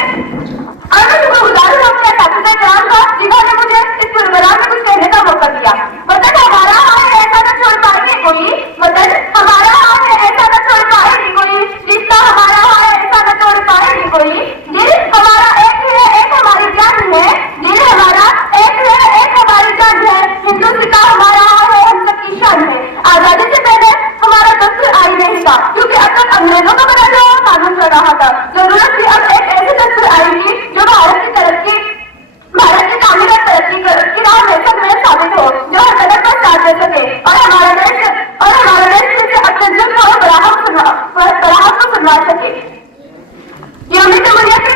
शुक्रगुजार हूँ अपने असातिज़े किराम का, जिन्होंने मुझे इस प्रोग्राम में कुछ कहने का मौका दिया। वतन हमारा है ऐसा न छोड़ पाएगी कोई, वतन हमारा है ऐसा न छोड़ पाएगी कोई, रिश्ता हमारा है ऐसा न छोड़ पाएगी कोई, दिल हमारा एक है, एक हमारी जान है, दिल हमारा एक है, एक हमारी जान है, हिंदुस्तान हमारा है, हम सबकी शान है। आजादी से पहले हमारा दस्तूर आई नहीं था, क्योंकि अब तक अंग्रेजों का बना हुआ कानून चल रहा था। जरूरत थी अब एक ऐसे दस्तूर आएगी जो भारत की तामीर और तरक्की की राह में साबित हो, जो हर कदम पर साथ दे सके और हमारा देश फिर से अपने जुल्म और बराहत को सुनवा सके। यौम जमहूरियत की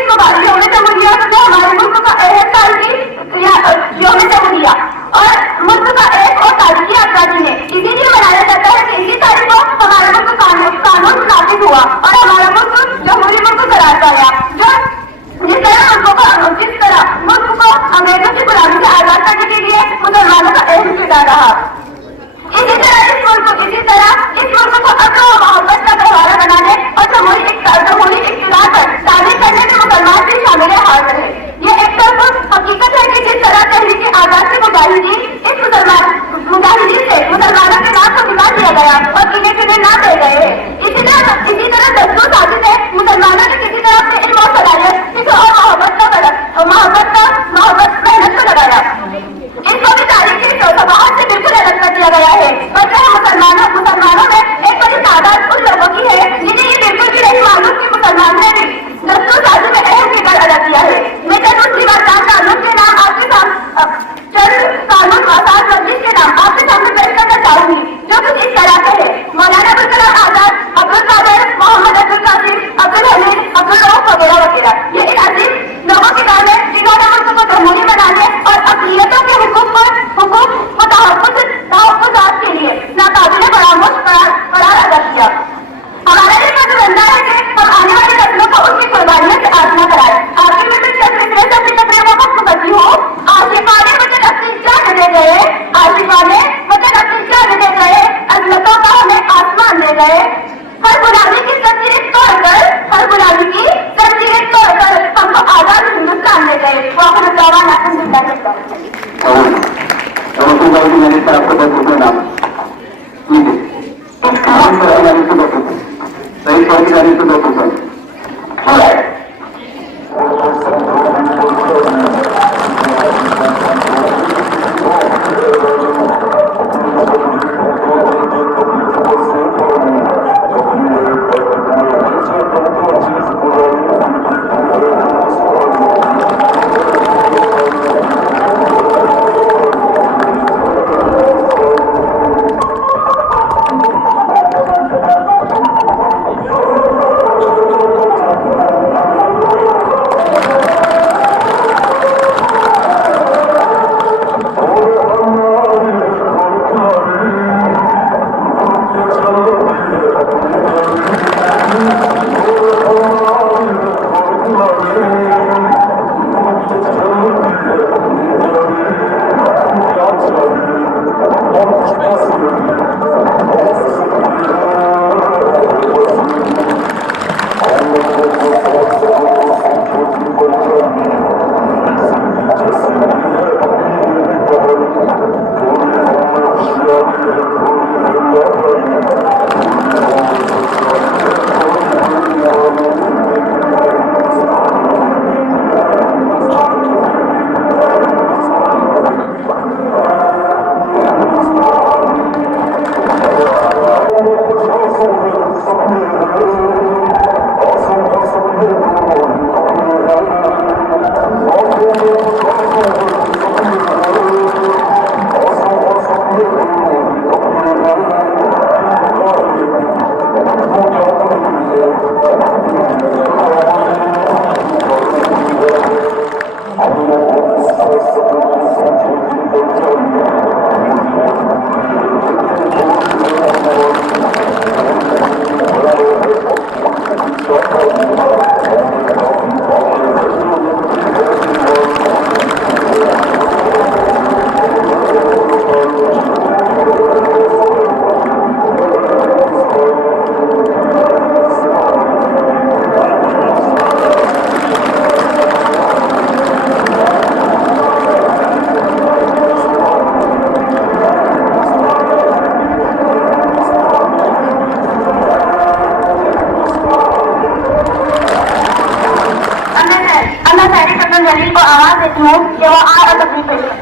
यौम जमहूरियत में हमारे मुल्क का अहम तारीखी यौम जमहूरिया और मुल्क का एक और तारीखी आजादी है। इसी दिन मनाया जाता है कि इसी तारीख को हमारे मुल्क कानून नाफिज हुआ और हमारा मुल्क जमहूरी मुल्क करार पाया। जिस तरह मुल्क को अंग्रेजों की गुलामी से आजाद करने के लिए मुसलमानों का अहम किरदार रहा, इसी तरह इस मुल्क को अमन और मोहब्बत का गहवारा बनाने और जमहूरी इक़्तिदार पर तामीर करने में मुसलमान भी शामिल हाल रहे। ये एक तरफ हकीकत है कि जिस तरह तहरीक आजाद की मुजाहिदीन से मुसलमानों के नाम को मिटा दिया गया और गिने नाम रह गए हैं, इसी तरह दस्तूर साजिश है मुसलमानों ने किसी तरह अपने इल्म और सलाहियत और मोहब्बत मेहनत को लगाया। इसको भी तारीखी सबाहत से बिल्कुल अलग कर दिया गया है। वजह मुसलमानों में एक बड़ी तादाद उन लोगों की है जिन्हें ये बिल्कुल भी नहीं मालूम कि मुसलमान ने भी दस्तूर साजिश में अहम किरदार अदा किया है। मैं दूसरी बार कानून के नाम आपके सामने पेश करना चाहूंगी, जो कुछ इस तरह के है। मौलाना अबुल कलाम आजाद, अब्दुल कादिर, मोहम्मद अब्दुल कासिम, अब्दुल हमीद, अब्दुल रऊफ वगैरह ये इन अजीज लोगों के नाम है जिन्होंने मुल्क को जमहूरी बनाने और अक़लियतों के हुकूक को तहफ़्फ़ुज़ के लिए नाकाबिले फरामोश करार अदा किया। हमारा ये फर्ज बनता है कि हम आने वाली नस्लों को उनकी कुर्बानियों से आज़मा कराएं। आखिर में मैं चंद मिसरे से अपनी तकरीर को खत्म करती हूँ। आशिक़ां ने वतन अपनी जान दे गए, आशिक़ां ने वतन अपनी जान दे गए, अज़मतों का हमें आसमान दे गए। हर गुलामी की जंजीरें तोड़कर हमको आजाद हिंदुस्तान दे गए। वाक़िअ दावाना अल्हम्दुलिल्लाह रब्बिल आलमीन। आपको 10 रुपये नाम सही सॉरी जाने से 10 रुपये। आवाज देती हूँ कि वो आ और तकलीफ पेश करें।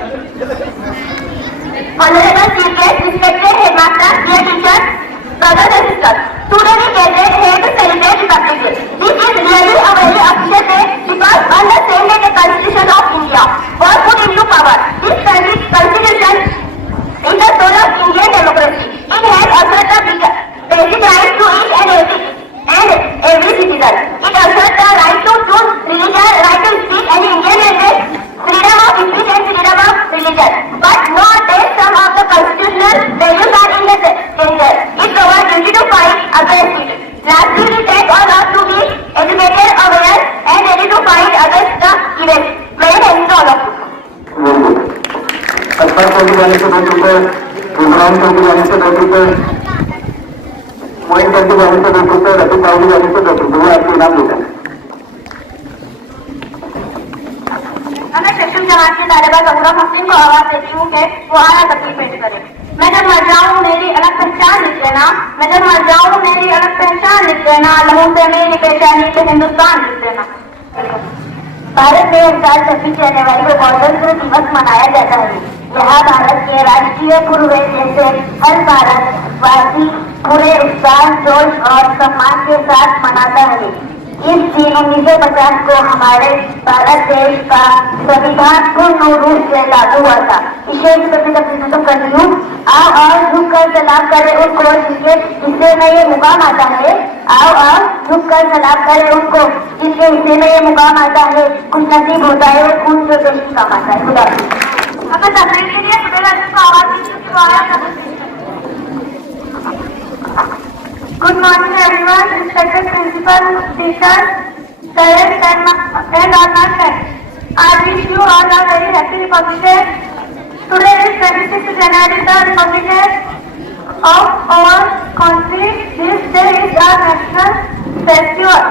Honorable Chief Guest, respected headmaster, dear teachers, brothers and sisters, today we gathered here to celebrate Republic Day. This is really a very official day because on the same day the Constitution of India was put into power. This Constitution is the soul of Indian democracy. It has assured the basic rights to each and every citizen. It assures the right to choose religion, right to speak any Indian language, freedom of speech and freedom of religion. But nowadays some of the constitutional values are in danger. It provides duty to fight against it. Lastly, we take all us to be educated, aware and ready to fight against the event. Many thanks to all of you. अच्छा चौकी जाने से 2 रुपए, इमरान चौकी जाने से 2 रुपए, मोइन चौकी जाने से 2 रुपए, रफीक चौकी जाने से 2 रुपए, वो आपके इनाम देते हैं। मैं सेक्शन जमात की तालिबा जहूरा मुस्लिम को आवाज देती हूँ कि वो आया तकलीफ पेश करे। मैं जब मर जाऊँ मेरी अलग पहचान लिख लेना, मैं जब मर जाऊँ मेरी अलग पहचान लिख लेना, लहू से मेरी पेशानी पे हिंदुस्तान लिख देना। भारत में 26 जनवरी को गणतंत्र दिवस मनाया जाता है। यहाँ भारत के राष्ट्रीय पूर्व जैसे हर भारतवासी पूरे उत्साह, जोश और सम्मान के साथ मनाता है। इस दिन 1950 को हमारे भारत देश का संविधान पूर्ण रूप से लागू हुआ था। इसे तो कर रही हूँ, आओ और झुक कर सलाम करे उनको जिसके हिस्से में ये मुकाम आता है। आओ और झुक कर सलाम करे उनको जिसके हिस्से में ये मुकाम आता है। कुछ नसीब होता है और खून जो देश काम आता है। खुदा हमें तकरीर के लिए आवाज Good morning everyone, respected principal, teachers, parents and all my friends. I wish you all a very happy Republic Day. Today is 26th January, the Republic Day of our country. This day is our national festival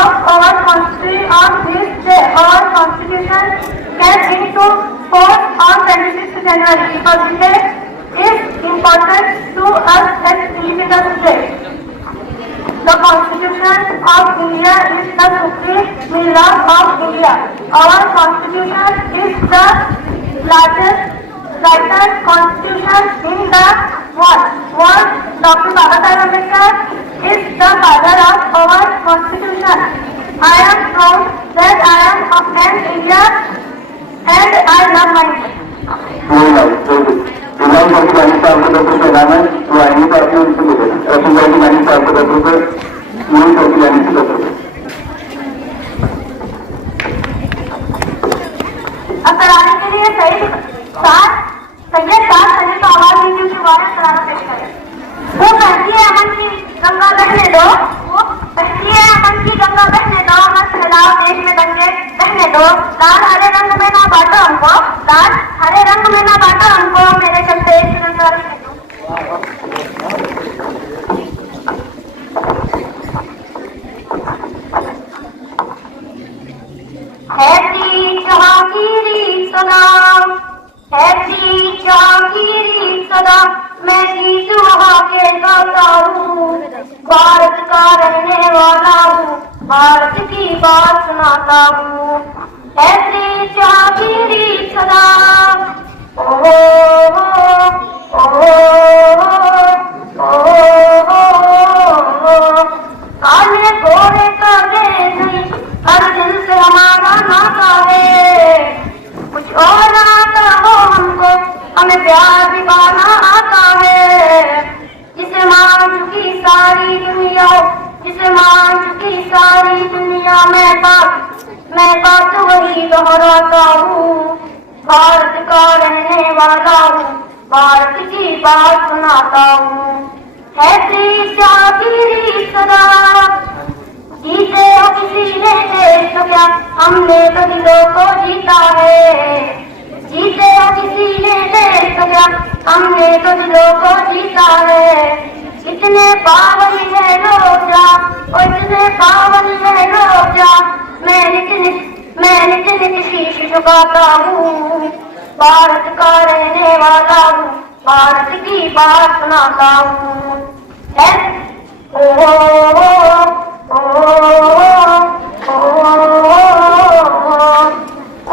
of our country. On this day, our constitution came into force on 26th January. Republic Day is important to us as Independence Day. The Constitution of India is the supreme law of India. Our Constitution is the largest constitution in the world. Dr. Babasaheb Ambedkar is the father of our Constitution. I am proud that I am of an Indian and I love my India. Imran चौकी जाने से आपको 10 रुपए इनाम है, तो आएंगे तो आपने उनसे मिलेगा। रफीक चौकी जाने से आपको 10 रुपए, मोइन चौकी जाने से 10 रुपए। अब कराने के लिए सैयद साथ सैयद को आवाज देती हूँ कि वारिस कराना पेश करें। वो कहती है अमन की गंगा बहने दो, वो कहती है अमन की गंगा बहने दो, मत फैलाओ देश में दंगे बहने दो। लाल हरे रंग में ना बांटो हमको, लाल हरे रंग में ना बांटो हमको, मेरे चलते तिरंगा रखने दो। हैप्पी जहांगीरी सलाम, हैप्पी जहांगीरी सलाम, मैं गीत वहाँ के गाता हूँ। भारत का रहने वाला हूँ, भारत की बात सुनाता हूँ। हैप्पी जहांगीरी सलाम। ओ काले घोड़े का देश नहीं, हर दिल से हमारा नाता है। कुछ और आता हो हमको, हमें प्यार दिखाना आता है। जिसे मान चुकी सारी दुनिया, जिसे मान चुकी सारी दुनिया, मैं बात वही दोहराता हूँ। भारत का रहने वाला हूँ, भारत की बात सुनाता हूँ। हैप्पी जहांगीरी सलाम। जीते हो किसी ने देश तो क्या, हमने तो दिलों को जीता है। जीते हो किसी ने देश तो क्या, हमने तो दिलों को जीता है। इतने पावन है रोजा, और इतने पावन है रोजा, मैं नित नित शीश झुकाता हूँ। भारत का रहने वाला हूँ, भारत की बात सुनाता हूँ। ओ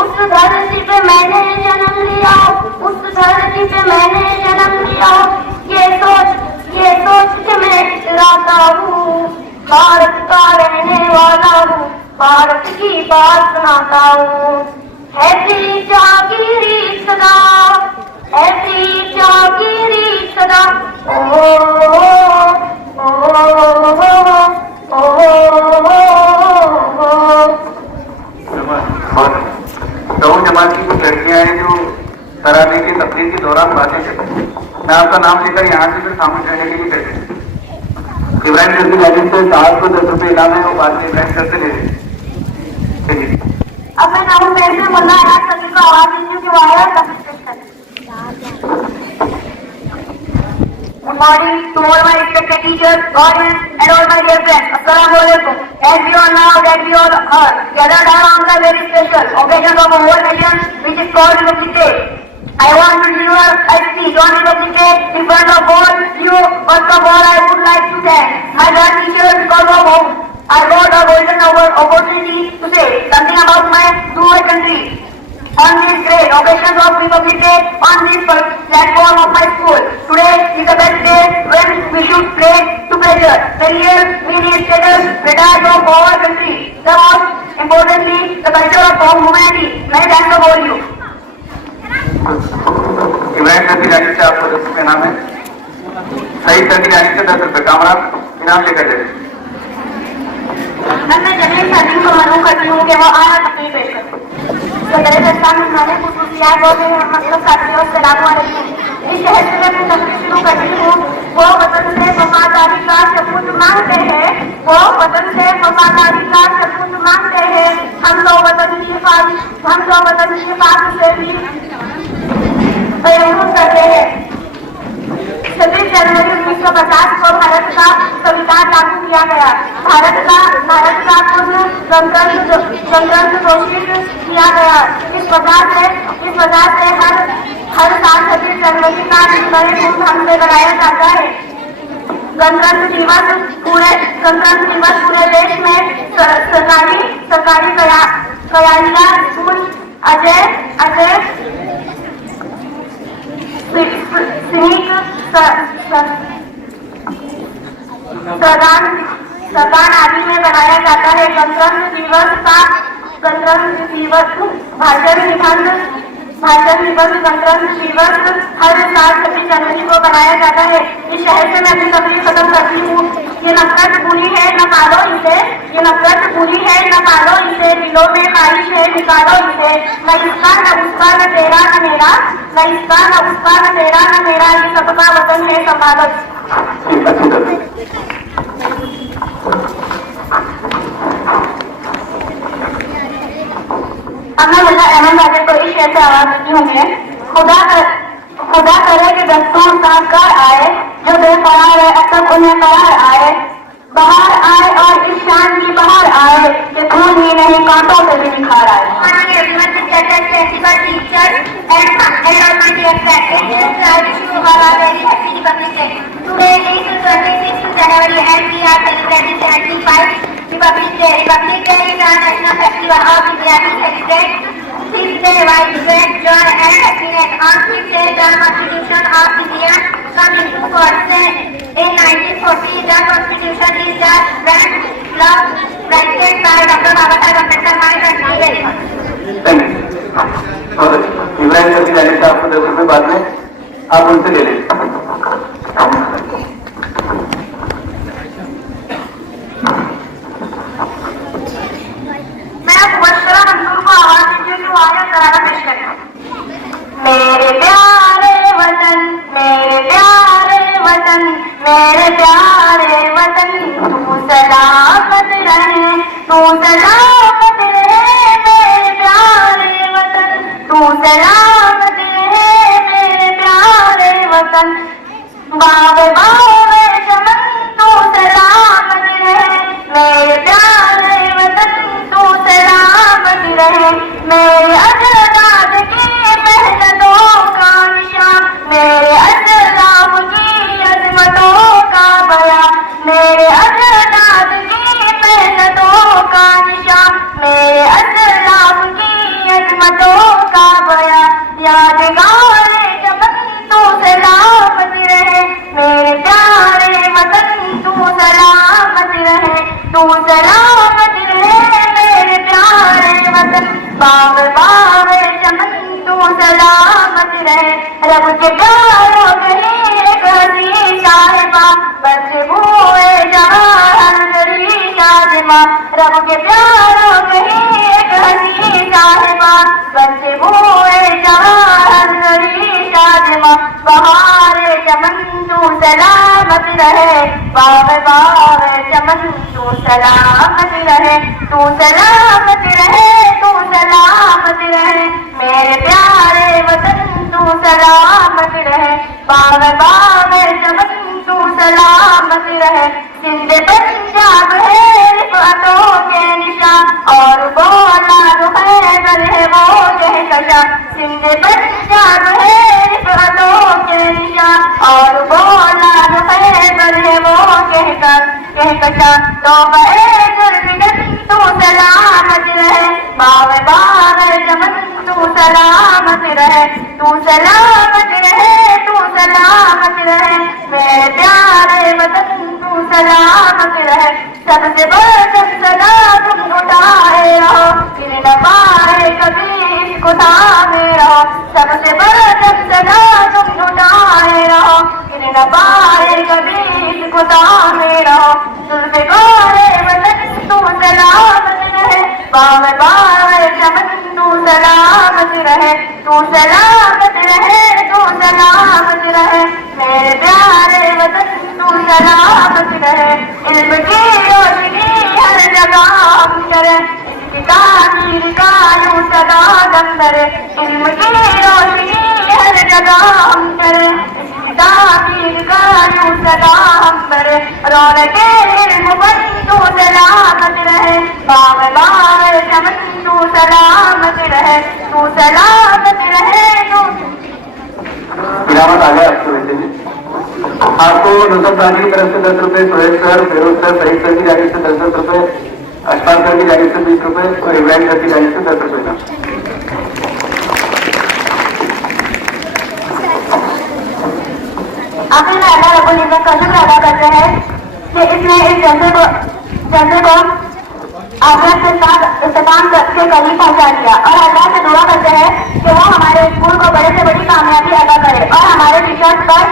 उस गाता हूँ, भारत का रहने वाला हूँ, भारत की बात सुनाता हूँ। ऐसी जागीरी सदा, ऐसी जागीरी सदा, ओ और गौ जमात की कुछ लड़कियां हैं जो तराने की तकलीफ के दौरान बातें करती हैं। मैं आपका नाम लेकर यहाँ से फिर शामिल रहने के लिए कहते हैं। इब्राहिम जैसी जाजिब से साहब को 10 रुपये इनाम है, वो बाद में इब्राहिम करते ले लीजिए। अब मैं नाम पैसे मुल्ला याद सभी को आवाज दीजिए कि वो आया तभी Good morning to all my respected teachers, audience and all my dear friends. Assalamu alaikum. As we all know that we all are gathered around the very special occasion of a whole nation which is called Republic Day. I want to deliver a speech on Republic Day in front of all you. First of all, I would like to thank my dear teachers because of whom I got a golden opportunity to say something about my true country. On this great occasion of Republic Day, on this platform of my school, today is the best day when we should play together the real meaning status retard of our country. The most importantly, the culture of humanity. Many thanks to all you. Ibrahim जैसी जाजिब से आपको 10 रुपये इनाम है। सही सही जाने से 10 रुपये कामराब इनाम लेकर दे। मैं जमीन साथी को मनु करती हूँ कि वो आया अपनी पेश करें। तो दरअसल हमारे खुसूसियात वो भी मतलब साथियों से लागू आ रही है। इस शहर से मैं तस्वीर शुरू करती हूँ। वो वतन से वफादारी का सबूत मांगते हैं, वो वतन से वफादारी का सबूत मांगते हैं। हम तो वतन की हिफाजत से भी प्रयोग करते हैं। 26 जनवरी 1950 को भारत का संविधान लागू किया गया। भारत का पूर्ण गणतंत्र घोषित किया गया। इस वजह से हर साल 26 जनवरी का दिन बड़े धूमधाम से मनाया जाता है। गणतंत्र दिवस पूरे देश में सरकारी तैयारियां अजय सरदार आदि में बनाया जाता है। गणतंत्र दिवस भाषण निबंध गणतंत्र दिवस हर साल 26 जनवरी को बनाया जाता है। इस शहर से मैं अपनी तस्वीर खत्म करती हूँ। ये नफरत बुरी है न पालो इसे, ये नफरत बुरी है न पालो इसे, दिलों में ख्वाहिश है निकालो इसे। न इसका न उसका न तेरा न मेरा, न इसका न उसका न तेरा न मेरा, ये सबका वतन है संभालो। अब मैं मुल्ला अहमद बादल को इस शेर से आवाज देती हूँ। खुदा करे कि दस्तूर साकार आए, जो बेकरार है अब तक उन्हें करार आए, बाहर आए और इस शान की बाहर आए कि खून ही नहीं कांटों से भी निखार आए। Republic Day is a national festival of India to celebrate this day while great joy and happiness. On this day, the Constitution of India comes into force. In 1940, the Constitution is the grand law written by Dr. Babasaheb Ambedkar, my country. Very much. और इब्राहिम जैसी जाने से आपको 10 रुपये बाद में आप उनसे ले लें। मेरे प्यारे वतन, मेरे प्यारे वतन, मेरे प्यारे वतन, तू सलामत रहे, तू सलामत रहे मेरे प्यारे वतन, तू सलामत रहे मेरे प्यारे वतन। बावे बावे चमन तू सलामत रहे मेरे प्यारे वतन, तू सलामत रहे। मेरे अजदाद की मेहनतों का निशान, मेरे अजदाद की अजमतों का बयान, मेरे अजदाद की मेहनतों का निशान, तू सलामत रहे मेरे प्यारे वतन, बाग बाग चमन तू सलामत रहे। रब के प्यारों कहीं एक हसी साहिबा, बच्चे हुए जहाँ नरी शादिमा। रब के प्यारों कहीं एक हसी साहिबा, बच्चे हुए जहाँ नरी शादिमा। बहारे चमन तू सलामत रहे, बाग बाग चमन तू सलामत रहे। तू सलामत रहे, तू सलामत रहे मेरे प्यारे वतन, तू सलामत रहे। बाग बाग चमन तू सलामत रहे। सिंध पंजाब है रिफ़अतों के निशान, और बोला रुहैबर है वो कहकशा। सिंध पंजाब है रिफ़अतों के निशान, और बोला रुहैबर है वो कहकशा। तौबा जुर्म तू सलामत रहे, बाग बाग चमन तू सलामत रहे। तू सलामत रहे, तू सलामत रहे मेरे प्यारे वतन, तू सलामत रहे। सबसे बढ़कर सदा तुम उठाए रहो, गिर न पाए कभी इसको थामे रहो। सबसे बढ़कर सदा तुम उठाए रहो, गिर न पाए कभी इसको थामे रहो। जुल्फ़े गोरे वतन तू सलामत रहे, बाग बाग चमन तू सलामत रहे। तू सलामत रहे, तू सलामत रहे मेरे प्यारे वतन, तू सलामत रहे। इल्म की रोशनी हर जगह हम करे, इसकी तामीर का यूं सदा दम करे। इल्म की रोशनी हर जगह हम करे, इसकी तामीर का यूं सदा हम करे। रौनके इल्म बन तू सलामत रहे, बाग बाग चमन तू सलामत रहे। तू सलामत रहे, तू गिरावट आ गया आपको वैसे भी। आपको नुसरत राजी की तरफ से 10 रुपए, Sohaib sir, Feroz sir, Saeed sir की जानी से 10 रुपए, अशफाक सर की जानी से 20 रुपए और इब्राहिम सर की जानी से 10 रुपए का। आखिर में अल्लाह रब्बुल इज्जत का शुक्र अदा करते हैं कि इसने इस जलसे को आखिरत के साथ इख्तिताम के करीब पहुंचा दिया। और अल्लाह से दुआ करते हैं कि वो हमारे स्कूल को बड़े से बड़ी कामयाबी अदा करे और हमारे टीचर्स पर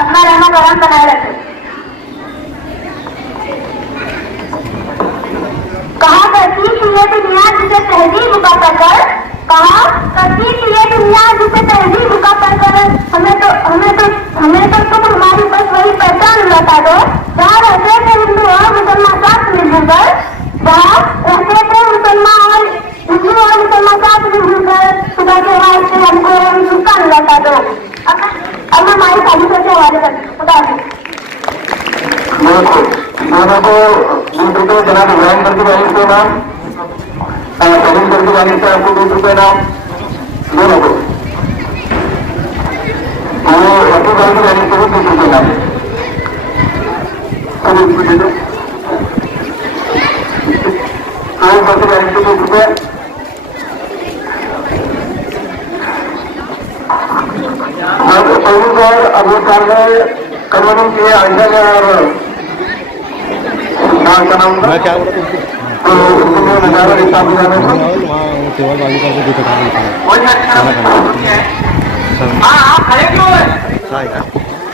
अपना रहमो करम बनाए रखे। कहा करती थी ये दुनिया जिसे तहजीब का पकड़, कहा करती थी ये दुनिया जिसे तहजीब का पकड़। हमें तो तुम हमारी बस वही पहचान बता दो, जहाँ रहते थे हिंदू और मुसलमान साथ मिलजुल कर, जहाँ रहते थे मुसलमान और हिंदू और मुसलमान साथ मिलजुल कर, सुबह के वास्ते हमको हिंदुस्तान बता दो। अब हमारी तारीफों से हवाले कर खुदा दोनों को 20 रुपए जनाब इब्राहिम सर की जानी से नाम, सलीम सर की जानी से आपको 20 रुपए नाम, दोनों को। वो रफी सर की जानी से भी 20 रुपए नाम, सलीम सर की जानी से 20 रुपए। सलीम सर अबू सामने कमरों के आंचल और का नाम मैं क्या तो उसमें नजारा दिखा दिया मैं केवल बाजू करके दिखा हाँ खड़े क्यों है?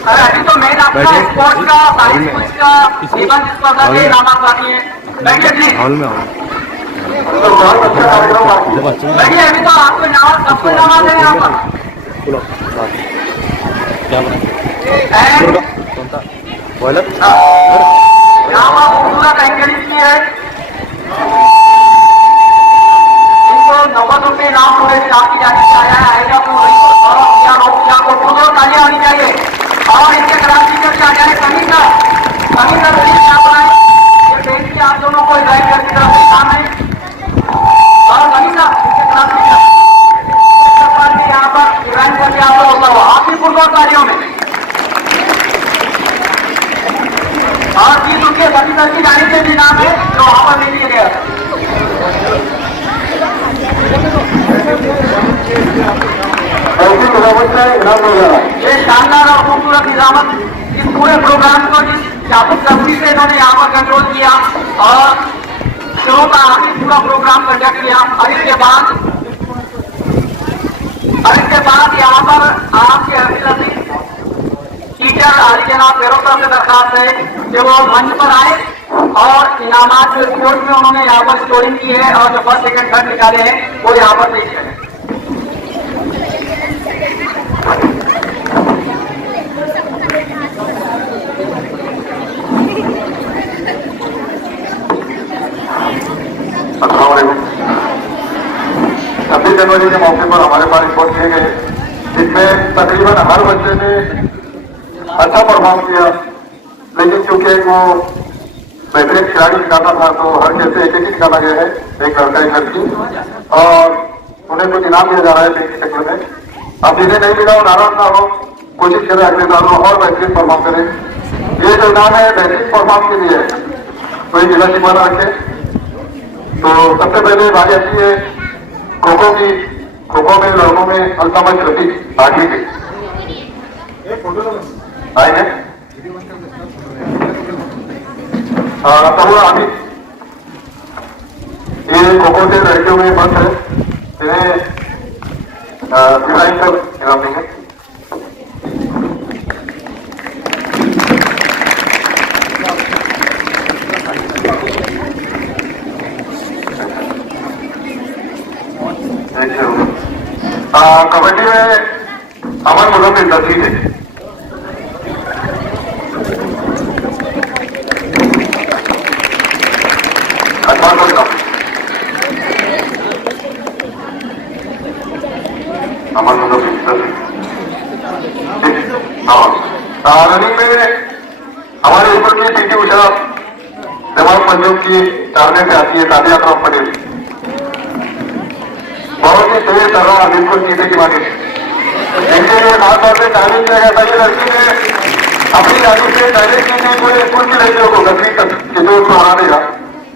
अरे अभी तो मैं आपका स्पोर्ट्स का साइंस कुछ का इवेंट स्पर्धा के नामांकन बाकी है। बैठिए प्लीज हॉल में तो बहुत अच्छा कार्यक्रम बैठिए। अभी तो आपको नाम सबको नाम है यहाँ पर क्या बोला यहाँ पर खूबसूरत एंकरिंग की है। इनको 90 रुपये नाम हुए आपकी जाने से आया है आएगा को पूर्ण तालियां होनी चाहिए। और इनके क्लास टीचर आ जाए कमी का यहाँ पर आए। ये पेन की आप दोनों को ड्राइव करके तरफ से काम है। और कमी का इनके क्लास टीचर यहाँ पर डिवाइड करके आप लोग करो आप भी पूर्ण कार्यों में। और 20 रुपये सभी सर की जानी से भी नाम है जो वहां पर ले लिया गया। ये शानदार और खूबसूरत निजामत इस पूरे प्रोग्राम को जिस चाबुक कंपनी से इन्होंने यहाँ पर कंट्रोल किया और शुरू का आखिर पूरा प्रोग्राम कंडक्ट किया। और इसके बाद यहाँ पर आपके अभिलषित टीचर हरी जनाब फेरोजा से दरखास्त है कि वो मंच पर आए और इनामात जो स्पोर्ट्स में उन्होंने यहाँ पर स्कोरिंग की है और जो फर्स्ट सेकंड थर्ड निकाले हैं वो यहाँ पर पेश करें। छब्बीस जनवरी के मौके पर हमारे पास रिपोर्ट किए गए, जिसमें तकरीबन हर बच्चे ने अच्छा परफॉर्म किया, लेकिन चूंकि वो बेहतरीन खिलाड़ी निकाला था तो हर कैसे एक ही निकाला गया है, एक लड़का एक लड़की, और उन्हें कुछ इनाम दिया जा रहा है के चक्कर में। अब जिन्हें नहीं मिला वो नाराज ना हो, कोशिश करें अगले साल और बेहतरीन परफॉर्म करें। ये जो इनाम है बेहतरीन परफॉर्म के लिए है, कोई जिला शिकवा रखे। तो सबसे पहले बात आती है खो-खो की। खो-खो में लड़कों में अल्तमश रफीक 8वीं की आई है, तहुआ हामिद, ये खो-खो से लड़कियों में बंद है, इन्हें इब्राहिम पर इनाम देंगे। कबड्डी में अमन मुजफ्फर 10वीं थे। अमन मुजफ्फर रनिंग में हमारे ऊपर की पीटी उषा जवाब पंजाब की चारने से आती है तालिया अकरम पटेल, बहुत ही तेज कर रहा बिल्कुल नीचे की मांगे। इनके लिए खासतौर से चैलेंज किया गया था। ये लड़की ने अपनी गाड़ी से चैलेंज की थी पूरे स्कूल की लड़कियों को 10वीं तक कि जो उसको हरा देगा,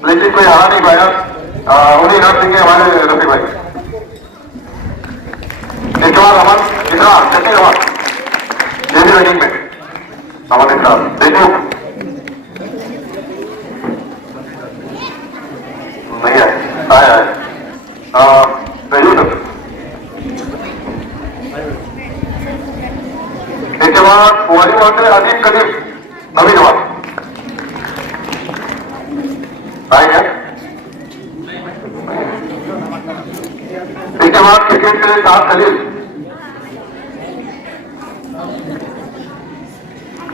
लेकिन कोई हरा नहीं पाया। उन्हें इनाम देंगे हमारे रफी भाई। इसके बाद अमन इतना जैसे अमन जैसी रनिंग में अमन इतना देखो नहीं आए आया इसके बाद वॉलीबॉल से अजीम कदीम नवी जवाब आएगा। इसके बाद क्रिकेट के लिए सात खलील,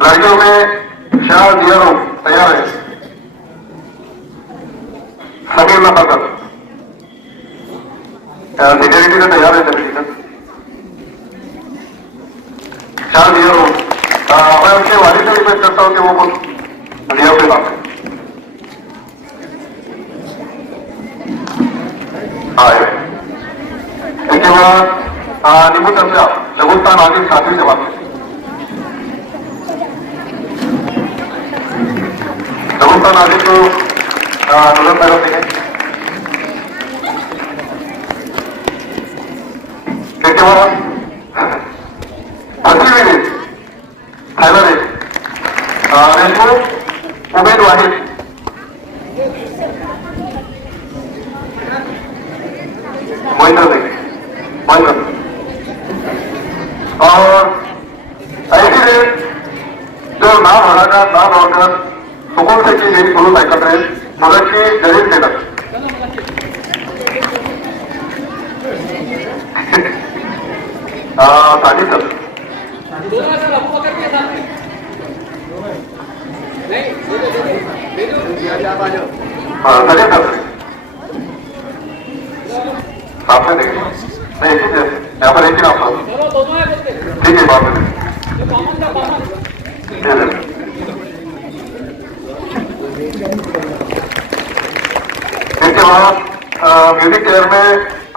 लड़कियों में शाह दिया तैयार है, समीर नफाकर सीनियरिटी से तैयार है सभी तक। चार दिया मैं उनके वालिद से रिक्वेस्ट करता हूँ कि वो कुछ दिया के नाम आए। इसके बाद नींबू चर्चा लघुस्तान आगे 7वीं जवाब लघुस्तान आगे को नजर पैरों देंगे। इसके बाद उमेद वाहिद और ऐसी रेस जो नाम हराकर नाम होकर सुकून से की गई सोलो साइकिल रेस सूरज की जलील टेलर। साजिद सर सामने देखिए नहीं एक ही यहाँ पर एक ही नाम था, ठीक है बात में इसके बाद म्यूजिक केयर में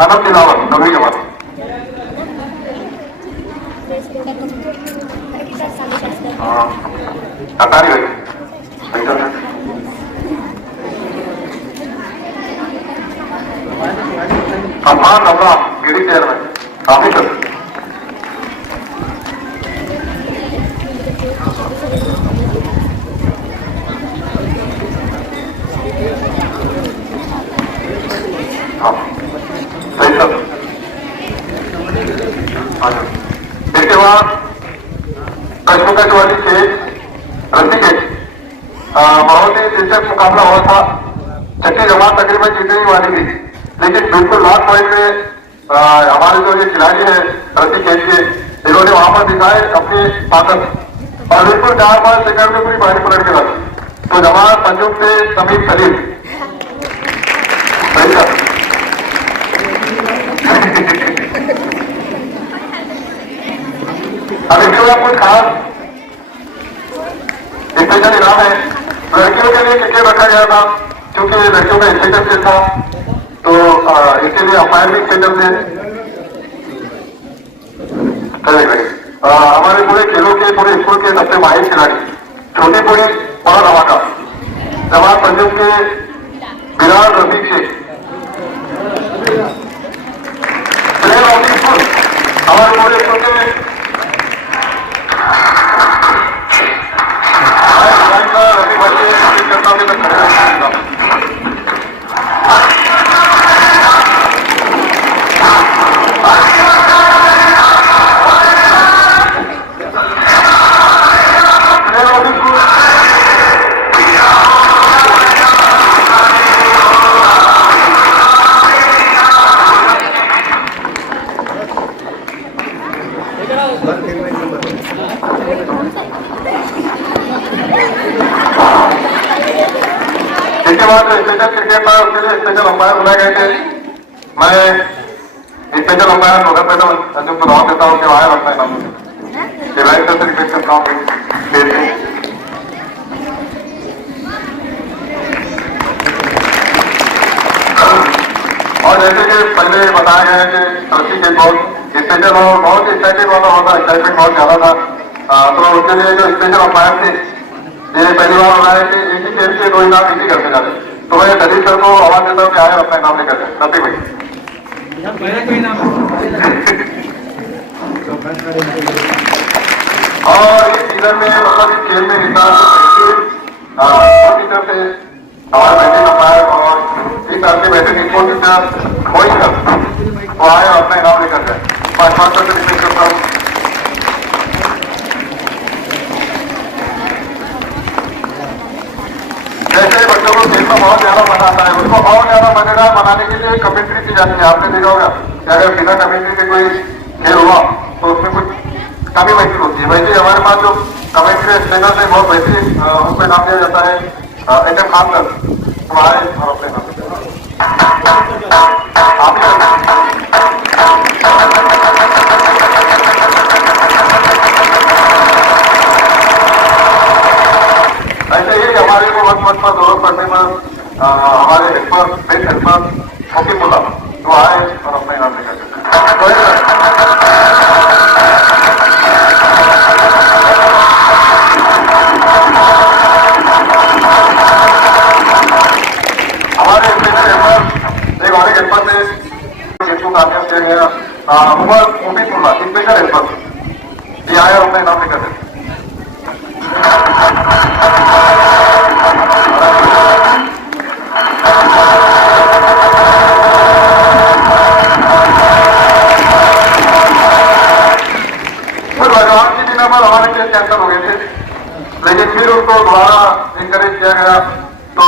आनंद दिलावर 9वीं के बाद अटारी गई अफान अफरा म्यूजिक केयर में काफी सर बहुत ही दिलचस्प मुकाबला हुआ था। छठी जमात तकरीबन जीतने ही वाली थी, लेकिन बिल्कुल लास्ट पॉइंट में हमारे जो ये खिलाड़ी है प्रति खेल के, इन्होंने वहां पर दिखाए अपनी ताकत और बिल्कुल 4-5 सेकंड में पूरी पारी पलट के रखी। तो जमात पंजुम से समीप सलीम सही था। अब इसके बाद कुछ खास स्पेशल इनाम है। लड़कियों के लिए क्रिकेट रखा गया था क्योंकि लड़कियों का स्पेशल खेल था, तो इसके लिए अंपायर भी स्पेशल थे। हमारे पूरे खेलों के पूरे स्कूल के सबसे माहिर खिलाड़ी छोटी पूरी बड़ा धमाका जमात पंजुम के Virat Rafiq Shaikh player of the school, हमारे पूरे स्कूल के इसके बाद जो स्पेशल क्रिकेट था उसके लिए स्पेशल अंपायर बुलाए गए थे। मैं स्पेशल अंपायर नोगरपेट अंजुम को नाम देता हूँ कि वहां रखना है नाम से क्रिकेट करता हूँ। और जैसे कि पहले बताया गया है कि तरक्की के बहुत स्पेशल और बहुत एक्साइटेड वाला होता, एक्साइटमेंट बहुत ज्यादा था। तो उसके लिए जो स्पेशल अंपायर थे ये पहली बार हो रहा है कि एक ही खेल के 2 इनाम इसी घर से जाते। तो मैं दलील सर को आवाज देता हूँ कि आए अपना इनाम लेकर जाए। रफीक भाई और इस सीजन में मतलब इस खेल में हिस्सा टीचर से हमारे बैठे अंपायर और इस साल के बैठे स्पोर्ट टीचर वही सर वो आए अपना इनाम लेकर जाए। 5-5 से रिक्वेस्ट करता हूँ। जैसे बच्चों को खेल में बहुत ज्यादा मजा आता है, उसको और ज्यादा मजेदार बनाने के लिए कमेंट्री की जाती है। आपने देखा होगा कि अगर बिना कमेंट्री के कोई खेल हुआ तो उसमें कुछ कमी महसूस होती है। वैसे हमारे पास जो कमेंट्री चैनल है बहुत वैसे उनको नाम दिया जाता है एटम खान सर हमारे और अपने नाम ऐसे ही हमारे को वक्त पर जरूरत पड़ने पर हमारे हेल्पर बेस्ट हेल्पर हकीमुल्ला तो आए और अपने नाम लेकर हमारे स्पेशल हेल्पर एक और हेल्पर थे जिसको कामयाब किया गया उमर मुबीनुल्ला स्पेशल हेल्पर ये आए और अपने नाम लेकर भगवान की बिना पर हमारे केस कैंसिल हो गए थे, लेकिन फिर उनको दोबारा इंकरेज किया गया। तो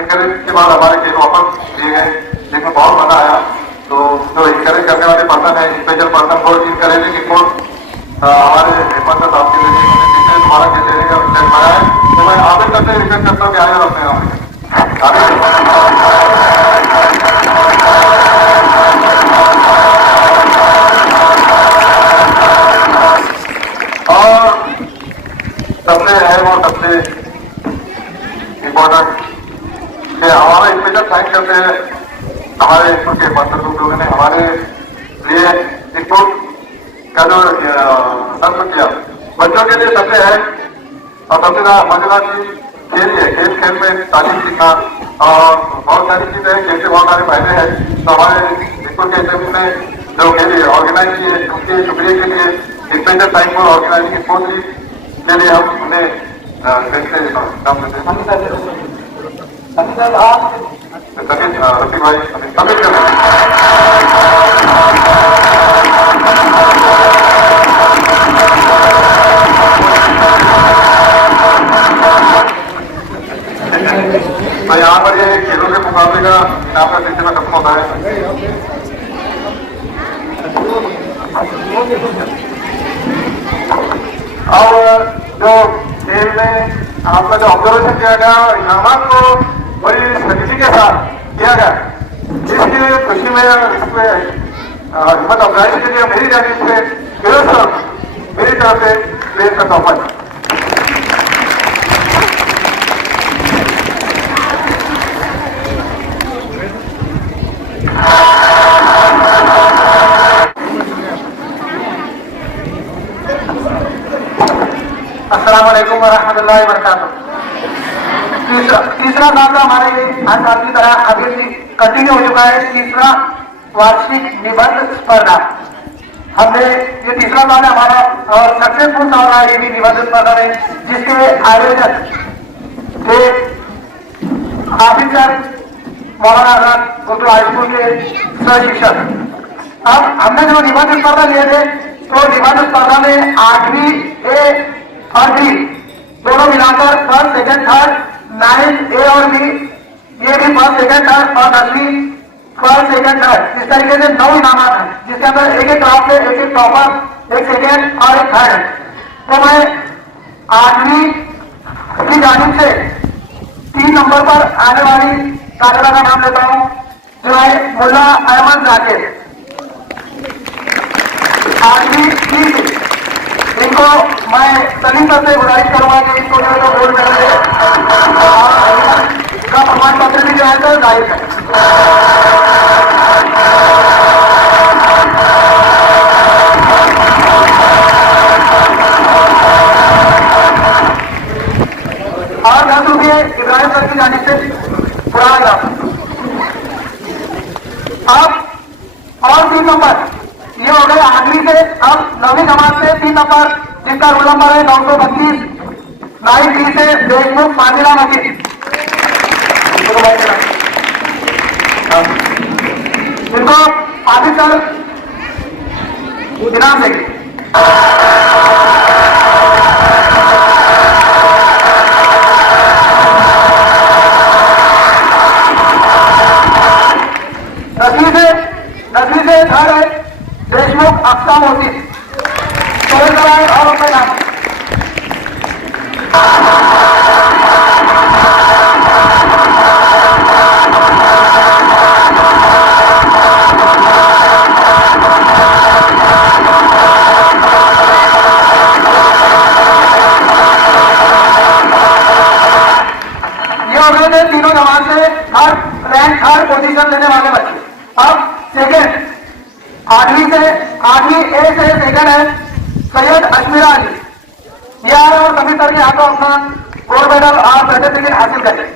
इंकरेज के बाद हमारे केस वापस दिए गए, जिसमें बहुत मजा आया। तो जो इंकरेज करने वाले पर्सन है स्पेशल पर्सन को इंकरेज की रिपोर्ट हमारे हेमंत साहब के लिए दोबारा केस देने का विषय बनाया है। तो मैं आगे करते रिक्वेस्ट करता हूँ कि आगे अपने नाम और सबसे है वो सबसे इम्पोर्टेंट कि हमारा स्पेशल थैंक करते हैं हमारे स्कूल के मास्टर लोगों ने हमारे लिए स्कूल का जो सर्व किया। बच्चों के लिए सबसे है और सबसे ज्यादा मजेदार चीज खेल है। खेल में तालीम सीखना और बहुत सारी चीजें हैं, खेल के बहुत सारे फायदे हैं। तो हमारे स्कूल के असेंबली में जो खेल ऑर्गेनाइज किए उसके शुक्रिया के लिए स्पेशल टाइम और ऑर्गेनाइजिंग स्पोर्ट लीग के लिए हम उन्हें कैसे काम करते हैं रफीक भाई सभी तो यहाँ पर ये खेलों के मुकाबले का यहाँ पर सिलसिला खत्म होता है। अब जो खेल में आपका जो ऑब्जर्वेशन किया गया इनाम को बड़ी सख्ती के साथ किया गया, इसकी खुशी में हिम्मत अफजाई के लिए मेरी जानिब से मेरी तरफ से प्रेम का तोहफा है। अस्सलाम वालेकुम वरहमतुल्लाहि वबरकातुहू। तीसरा साल हमारे हर साल की तरह अभी कंटिन्यू हो चुका है तीसरा वार्षिक निबंध स्पर्धा। हमने ये तीसरा साल है हमारा और सक्सेसफुल साल रहा ये भी निबंध स्पर्धा में, जिसके आयोजक थे हाफिज sir Maulana Azad Urdu high school के सह शिक्षक। अब हमने जो निबंध स्पर्धा लिए थे तो निबंध स्पर्धा में 8वीं ए और बी दोनों मिलाकर फर्स्ट सेकंड थर्ड, 9th ए और बी ये भी फर्स्ट सेकंड थर्ड और 10वीं फर्स्ट सेकंड थर्ड, इस तरीके से 9 इनाम हैं, जिसके अंदर एक क्लास से एक टॉपर, एक सेकंड और एक थर्ड है। तो मैं 8वीं की जानिब से 3 नंबर पर आने वाली तालिबा का नाम लेता हूँ, जो है मुल्ला अहमद जाकिर। 8वीं की इनको मैं सलीम सर से गुजारिश करूंगा कि इनको जो है तो गोल्ड मेडल का प्रमाण पत्र भी जो है तो जाहिर है। और 10 रुपये इब्राहिम सर की जानिब से पुराना ग्राम। अब और 3 नंबर ये हो गए 8वीं से। अब 9वीं जमात से 3 नंबर जिसका रोल नंबर है 932, 9D से देशमुख फाजिला मजीद। इनको हाफिज सर इनाम देंगे। 10वीं से थर्ड है देशमुख अक्सा मोदी। और अपने नाम ये हो गए थे तीनों जमात से थर्ड पोजीशन लेने वाले बच्चे। अब सेकेंड 8वीं ए से सेकेंड है सैयद अशमीरा अली। ये आ रहे और सभी सर के हाथों अपना गोल्ड मेडल और सर्टिफिकेट हासिल करें।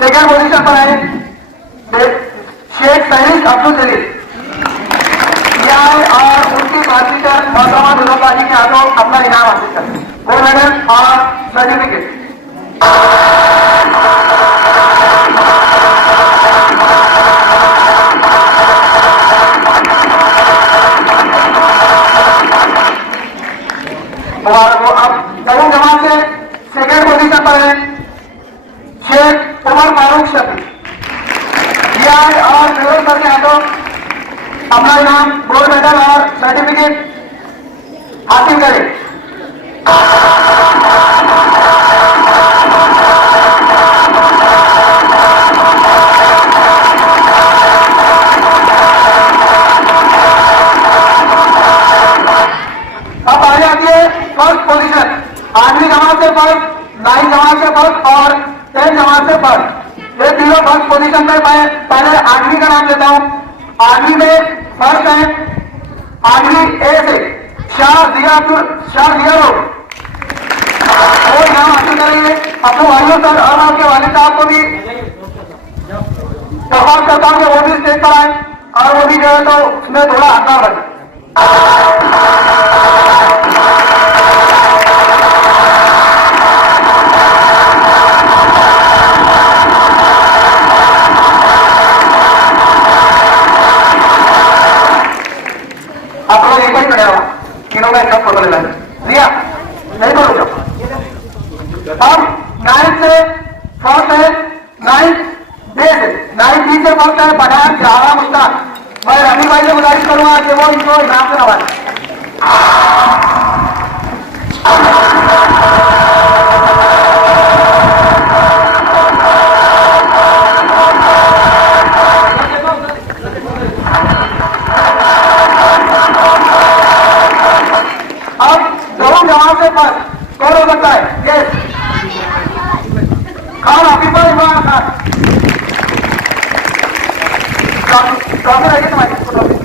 सेकंड पोजीशन पर है शेख सहीद अब्दुल जलील और उनकी टीचर मौसमा दुर्गाजी के हाथों अपना इनाम हासिल करें, गोल्ड मेडल और सर्टिफिकेट। अब दरूं जमात से सेकंड पोजीशन पर है शेख उमर फारूक शफी और फिरोज सर के हाथों अपना इनाम गोल्ड मेडल और सर्टिफिकेट हासिल करें। अब आ जाती है फर्स्ट पोजीशन। 8वीं जमात से फर्स्ट, 9वीं जमात से फर्स्ट और 10th जमात से फर्स्ट। ये तीनों फर्स्ट पोजीशन में मैं पहले 8वीं का नाम लेता हूं। 8वीं में फर्स्ट है 8वीं ए से शाह दिया लोग वो नाम हासिल करेंगे। अपने भाइयों सर और आपके वालिद साहब को भी दरख्वास्त करता हूं कि वो भी स्टेज पर आए और वो भी जो है तो उसमें थोड़ा हंगामा बने। नाइन्थ से फोर्थ है, नाइन्थ डे से, नाइन्थ बी से फोर्थ है पठान जहारा मुस्तान। मैं रफी भाई से गुजारिश करूंगा कि वो इनको इनाम से नवाजें। अब दोनों जवान से पर कौन हो सकता है? यस, खान हफीजुल इमरान खान। ट्रॉफी रही तुम्हारी ट्रॉफी।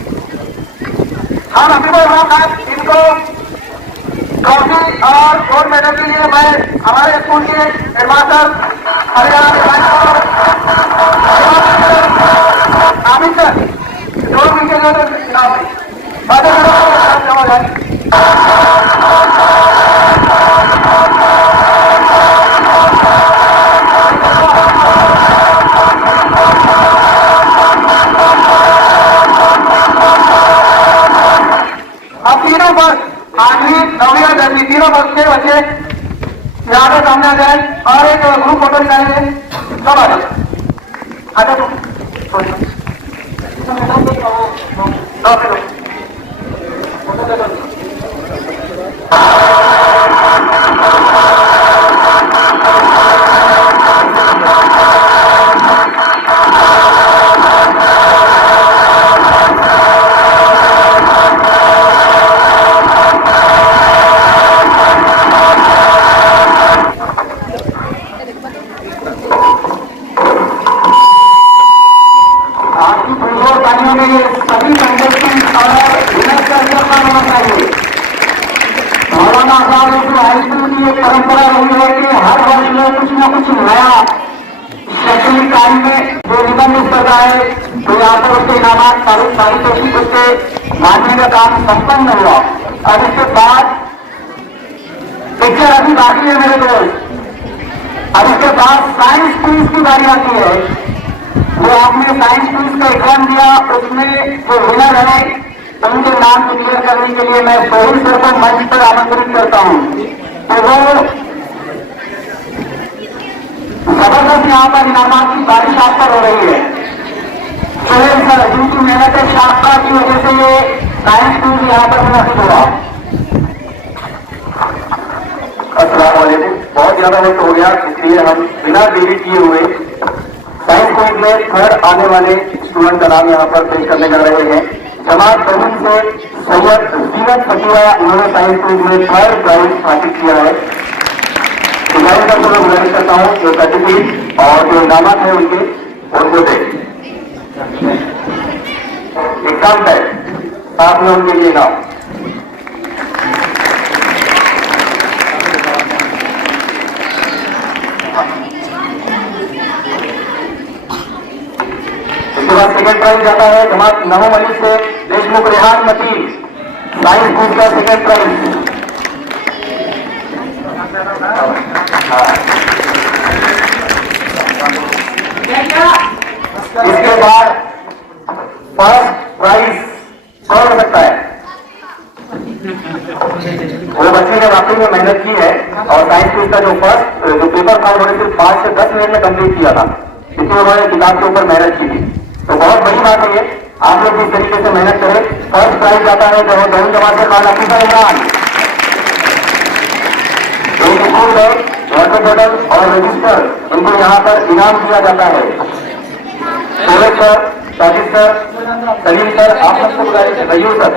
खान हफीजुल इमरान खान, इनको ट्रॉफी और गोल्ड मेडल के लिए मैं हमारे स्कूल के हेडमास्टर आमिर सर जो मीटिंग अब तीनों वर्ष 8वीं 9वीं और 10वीं तीनों वर्ष के बच्चे यहाँ पे सामने आ जाए और एक ग्रुप फोटो निकालेंगे। सब आ जाए, आजा तुम परंपरा रही है कि हर वर्ष में कुछ न कुछ नया शैक्षणिक कार्य में जो निबंध स्पर्धा है तो यहाँ पर उसके इनाम पारितोषिक उसके मानने का काम संपन्न हुआ। अब इसके बाद पिक्चर अभी बाकी है मेरे दोस्त। अब इसके बाद साइंस क्विज की बारी आती है। वो आपने साइंस क्विज का एग्जाम दिया, उसमें जो विनर है उनके नाम क्लियर करने के लिए मैं सोहेल सर को मंच पर आमंत्रित करता हूँ। तो वो जबरदस्त यहाँ पर इनामात की बारिश आप पर हो रही है। सोहेल सर जिनकी मेहनत शास्त्रा की वजह से ये साइंस क्विज यहाँ पर मुनासिब हुआ। अस्सलाम वालेकुम। बहुत ज्यादा वक्त हो गया इसलिए हम बिना देरी किए हुए साइंस क्विज में थर्ड आने वाले स्टूडेंट का नाम यहाँ पर पेश करने जा रहे हैं। जमात बहन से सैयद जीवन फकीरा, उन्होंने साइंस क्विज में थर्ड प्राइज हासिल किया है। गुजारिश करता मैं गुजारिश करता हूँ जो सर्टिफिकेट और जो इनामत है उनके उनको दे। एग्जाम है साथ में उनके लिए इनाम। इसके बाद सेकेंड प्राइज जाता है जमात नमो अली से देशमुख रेहान मतीन, साइंस क्विज का सेकेंड प्राइज। इसके बाद फर्स्ट प्राइज कौन हो सकता है? वो बच्चे ने वाकई में मेहनत की है और साइंस क्विज का जो पेपर था उन्होंने सिर्फ 5 से 10 मिनट में कंप्लीट किया था, इसलिए उन्होंने किताब के ऊपर मेहनत की थी। तो बहुत बड़ी बात है ये, आप लोग इस तरीके से मेहनत करें। फर्स्ट प्राइज जाता है जो दोनों जमात से खान हफीजुल इमरान, एक स्कूल बैग, वाटर बॉटल और रजिस्टर, इनको यहाँ पर इनाम दिया जाता है। Sohail sir, Sajid sir, Salim sir, आप सबको गुजारिश है। रयूर सर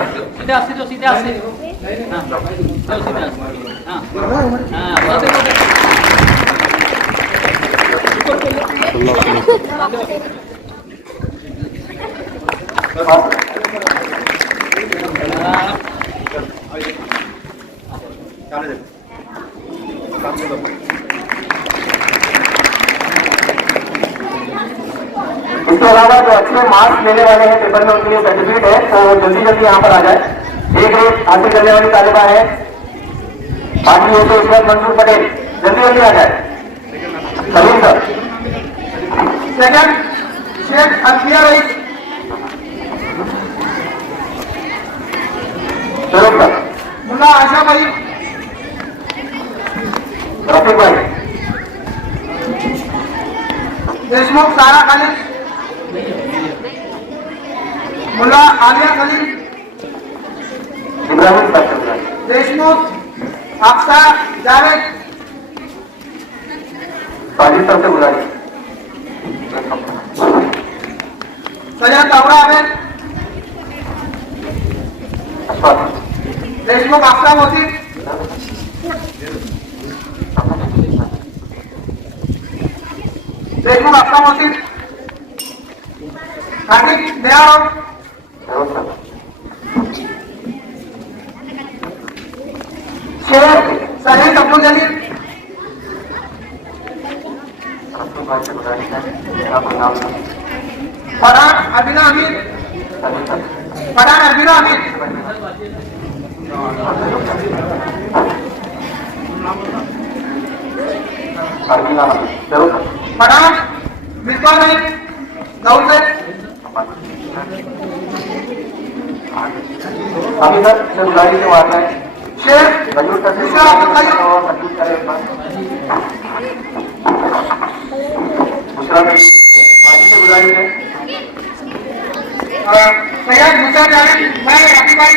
इसके अलावा जो अच्छे मार्क्स लेने वाले हैं पेपर में उनके लिए सर्टिफिकेट है, तो जल्दी जल्दी यहाँ पर आ जाए। एक रेट हासिल करने वाली तालिबा है बाकी है तो इसमें मंसूर पटेल, जल्दी जल्दी आ जाए। Salim sir second, Sheikh Alfiya rice, sir मुल्ला आशा भाई, रफीक भाई, देशमुख सारा खलील, मुल्ला आलिया खलील, इब्राहिम साहब, देशमुख अक्सा जावेद, बाजी साहब से गुजारिश सैयद अबरा आबेद, देशमुख अक्सा मोती, देशमुख अक्सा मोती, हार्दिक दयाराव, शेख सहीद अब्दुल जलील, पठान अबिना अमीर, पठान अबिना अमीर, पठान मिसबा नहीं दाऊद से अभी तक गुजारिश से बात है शेख दूसरा अब्दुल करीम, दूसरा में बाजी से गुजारिश है सैयद मुसा जावेद, मैं रफी भाई,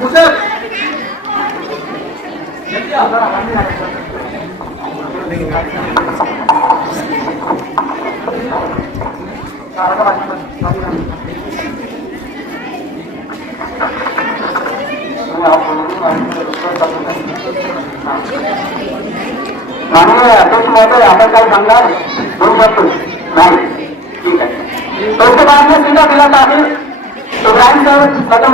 मुझे माननीय अध्यक्ष महोदय आपण काय सांगणार दोन शब्द नाही ठीक आहे तो उसके बाद में सीधा जिला ताहिर इब्राहिम सर खत्म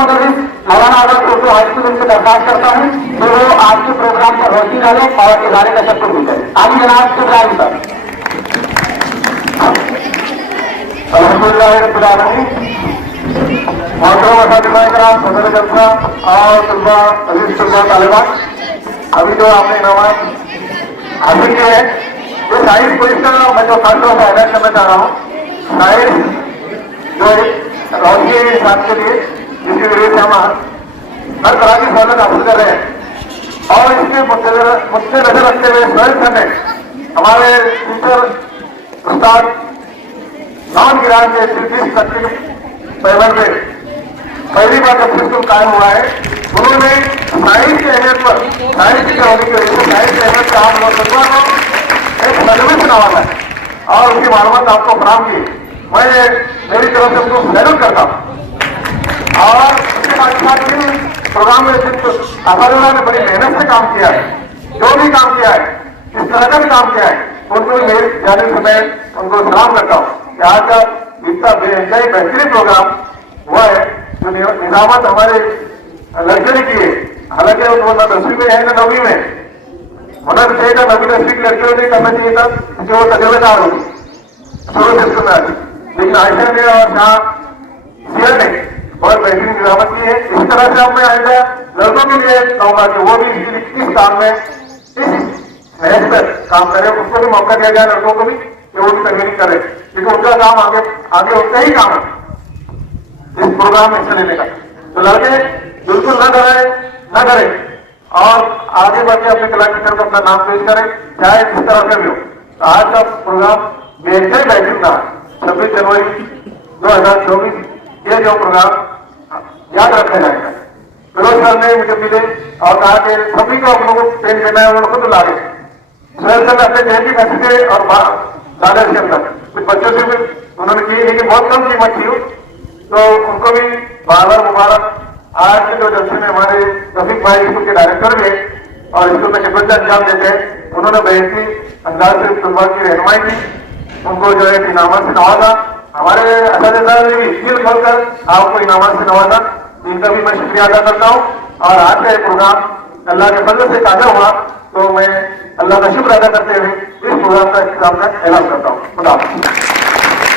मौलाना आजम उर्दू हाई स्कूल से दरखास्त करता हूँ तो वो आज के प्रोग्राम पर रोशनी डाले और इजारे का शब्द भी करें आगे जनाब इब्राहिम सर सदर जलसा और तलबा अजीज तलबा तालिबान अभी जो आपने इनाम हासिल किए हैं जो साइंस पोजिशन मैं जो खासतौर पर हाईलाइट करना चाह रहा हूँ साइंस जो रोशनी इंसान के लिए जिसकी वजह से हम हर तरह की सहूलत हासिल कर रहे हैं और इसके मद्देनजर रखते हुए स्वयं ने हमारे टीचर उस्ताद नॉन गिरान के 30% में पहली बार जब सिस्टम कायम हुआ है उन्होंने साइंस के अहमियत पर साइंस की होने की वजह से साइंस के अहमियत का आप लोग एक सर्विस नवाजा है और उसकी मालूमात आपको फराम की मैं मेरी तरफ से उनको सैल्यूट करता हूँ और उसके साथ इन प्रोग्राम में असादुल्लाह ने बड़ी मेहनत से काम किया है जो भी काम किया है इस तरह का भी काम किया है उनको मेरी जानिब से मैं उनको सलाम करता हूँ कि आज का इतना बेहतरीन बेहतरीन प्रोग्राम हुआ है जो निजामत हमारे लड़के ने किए हालांकि वो न 10वीं में है न 9वीं में होना भी चाहिए था 9वीं 10वीं की लड़कियों ने करना चाहिए था क्योंकि वो तजुर्बेकार होगी शुरू से इसको में लेकिन आयशा ने और शाह सियर ने बहुत बेहतरीन निजामत की है इस तरह से अब मैं आएगा लड़कों के लिए कहूंगा कि वो भी इस काम में इस महज पर काम करें उसको भी मौका दिया जाए लड़कों को भी कि वो भी तरमीम करे क्योंकि उनका काम आगे उनका ही काम है इस प्रोग्राम में हिस्सा लेने का तो लड़के बिल्कुल न करें और आगे बढ़ के अपने कलाकार को अपना नाम पेश करें चाहे किस तरह से भी हो तो आज का प्रोग्राम बेहतर बेहतरीन था 26 जनवरी 2024 ये जो प्रोग्राम याद रखा जाएगा फिरोज सर ने मुझे मिले और कहा कि सभी को अपनों को पेश करना है उन्होंने खुद लागे सुरेश सर ने अपने जहन की फैसले और दादा के अंदर कुछ बच्चों से भी उन्होंने की लेकिन बहुत कम कीमत थी तो उनको भी बार बार मुबारक आज के जो जलसे में हमारे रफीक भाई स्कूल के डायरेक्टर भी और स्कूल में खिदमत अंजाम देते हैं उन्होंने बेहतरीन अंदाज से तलबा की रहनुमाई की उनको जो है इनामत से नवाजा हमारे असातिज़ा ने भी दिल खोलकर आपको इनामत से नवाजा इनका भी मैं शुक्रिया अदा करता हूँ और आज का ये प्रोग्राम अल्लाह के फजल से ताज़ा हुआ तो मैं अल्लाह का शुक्र अदा करते हुए इस प्रोग्राम का इख्तिताम का ऐलान करता हूँ खुदा हाफ़िज़।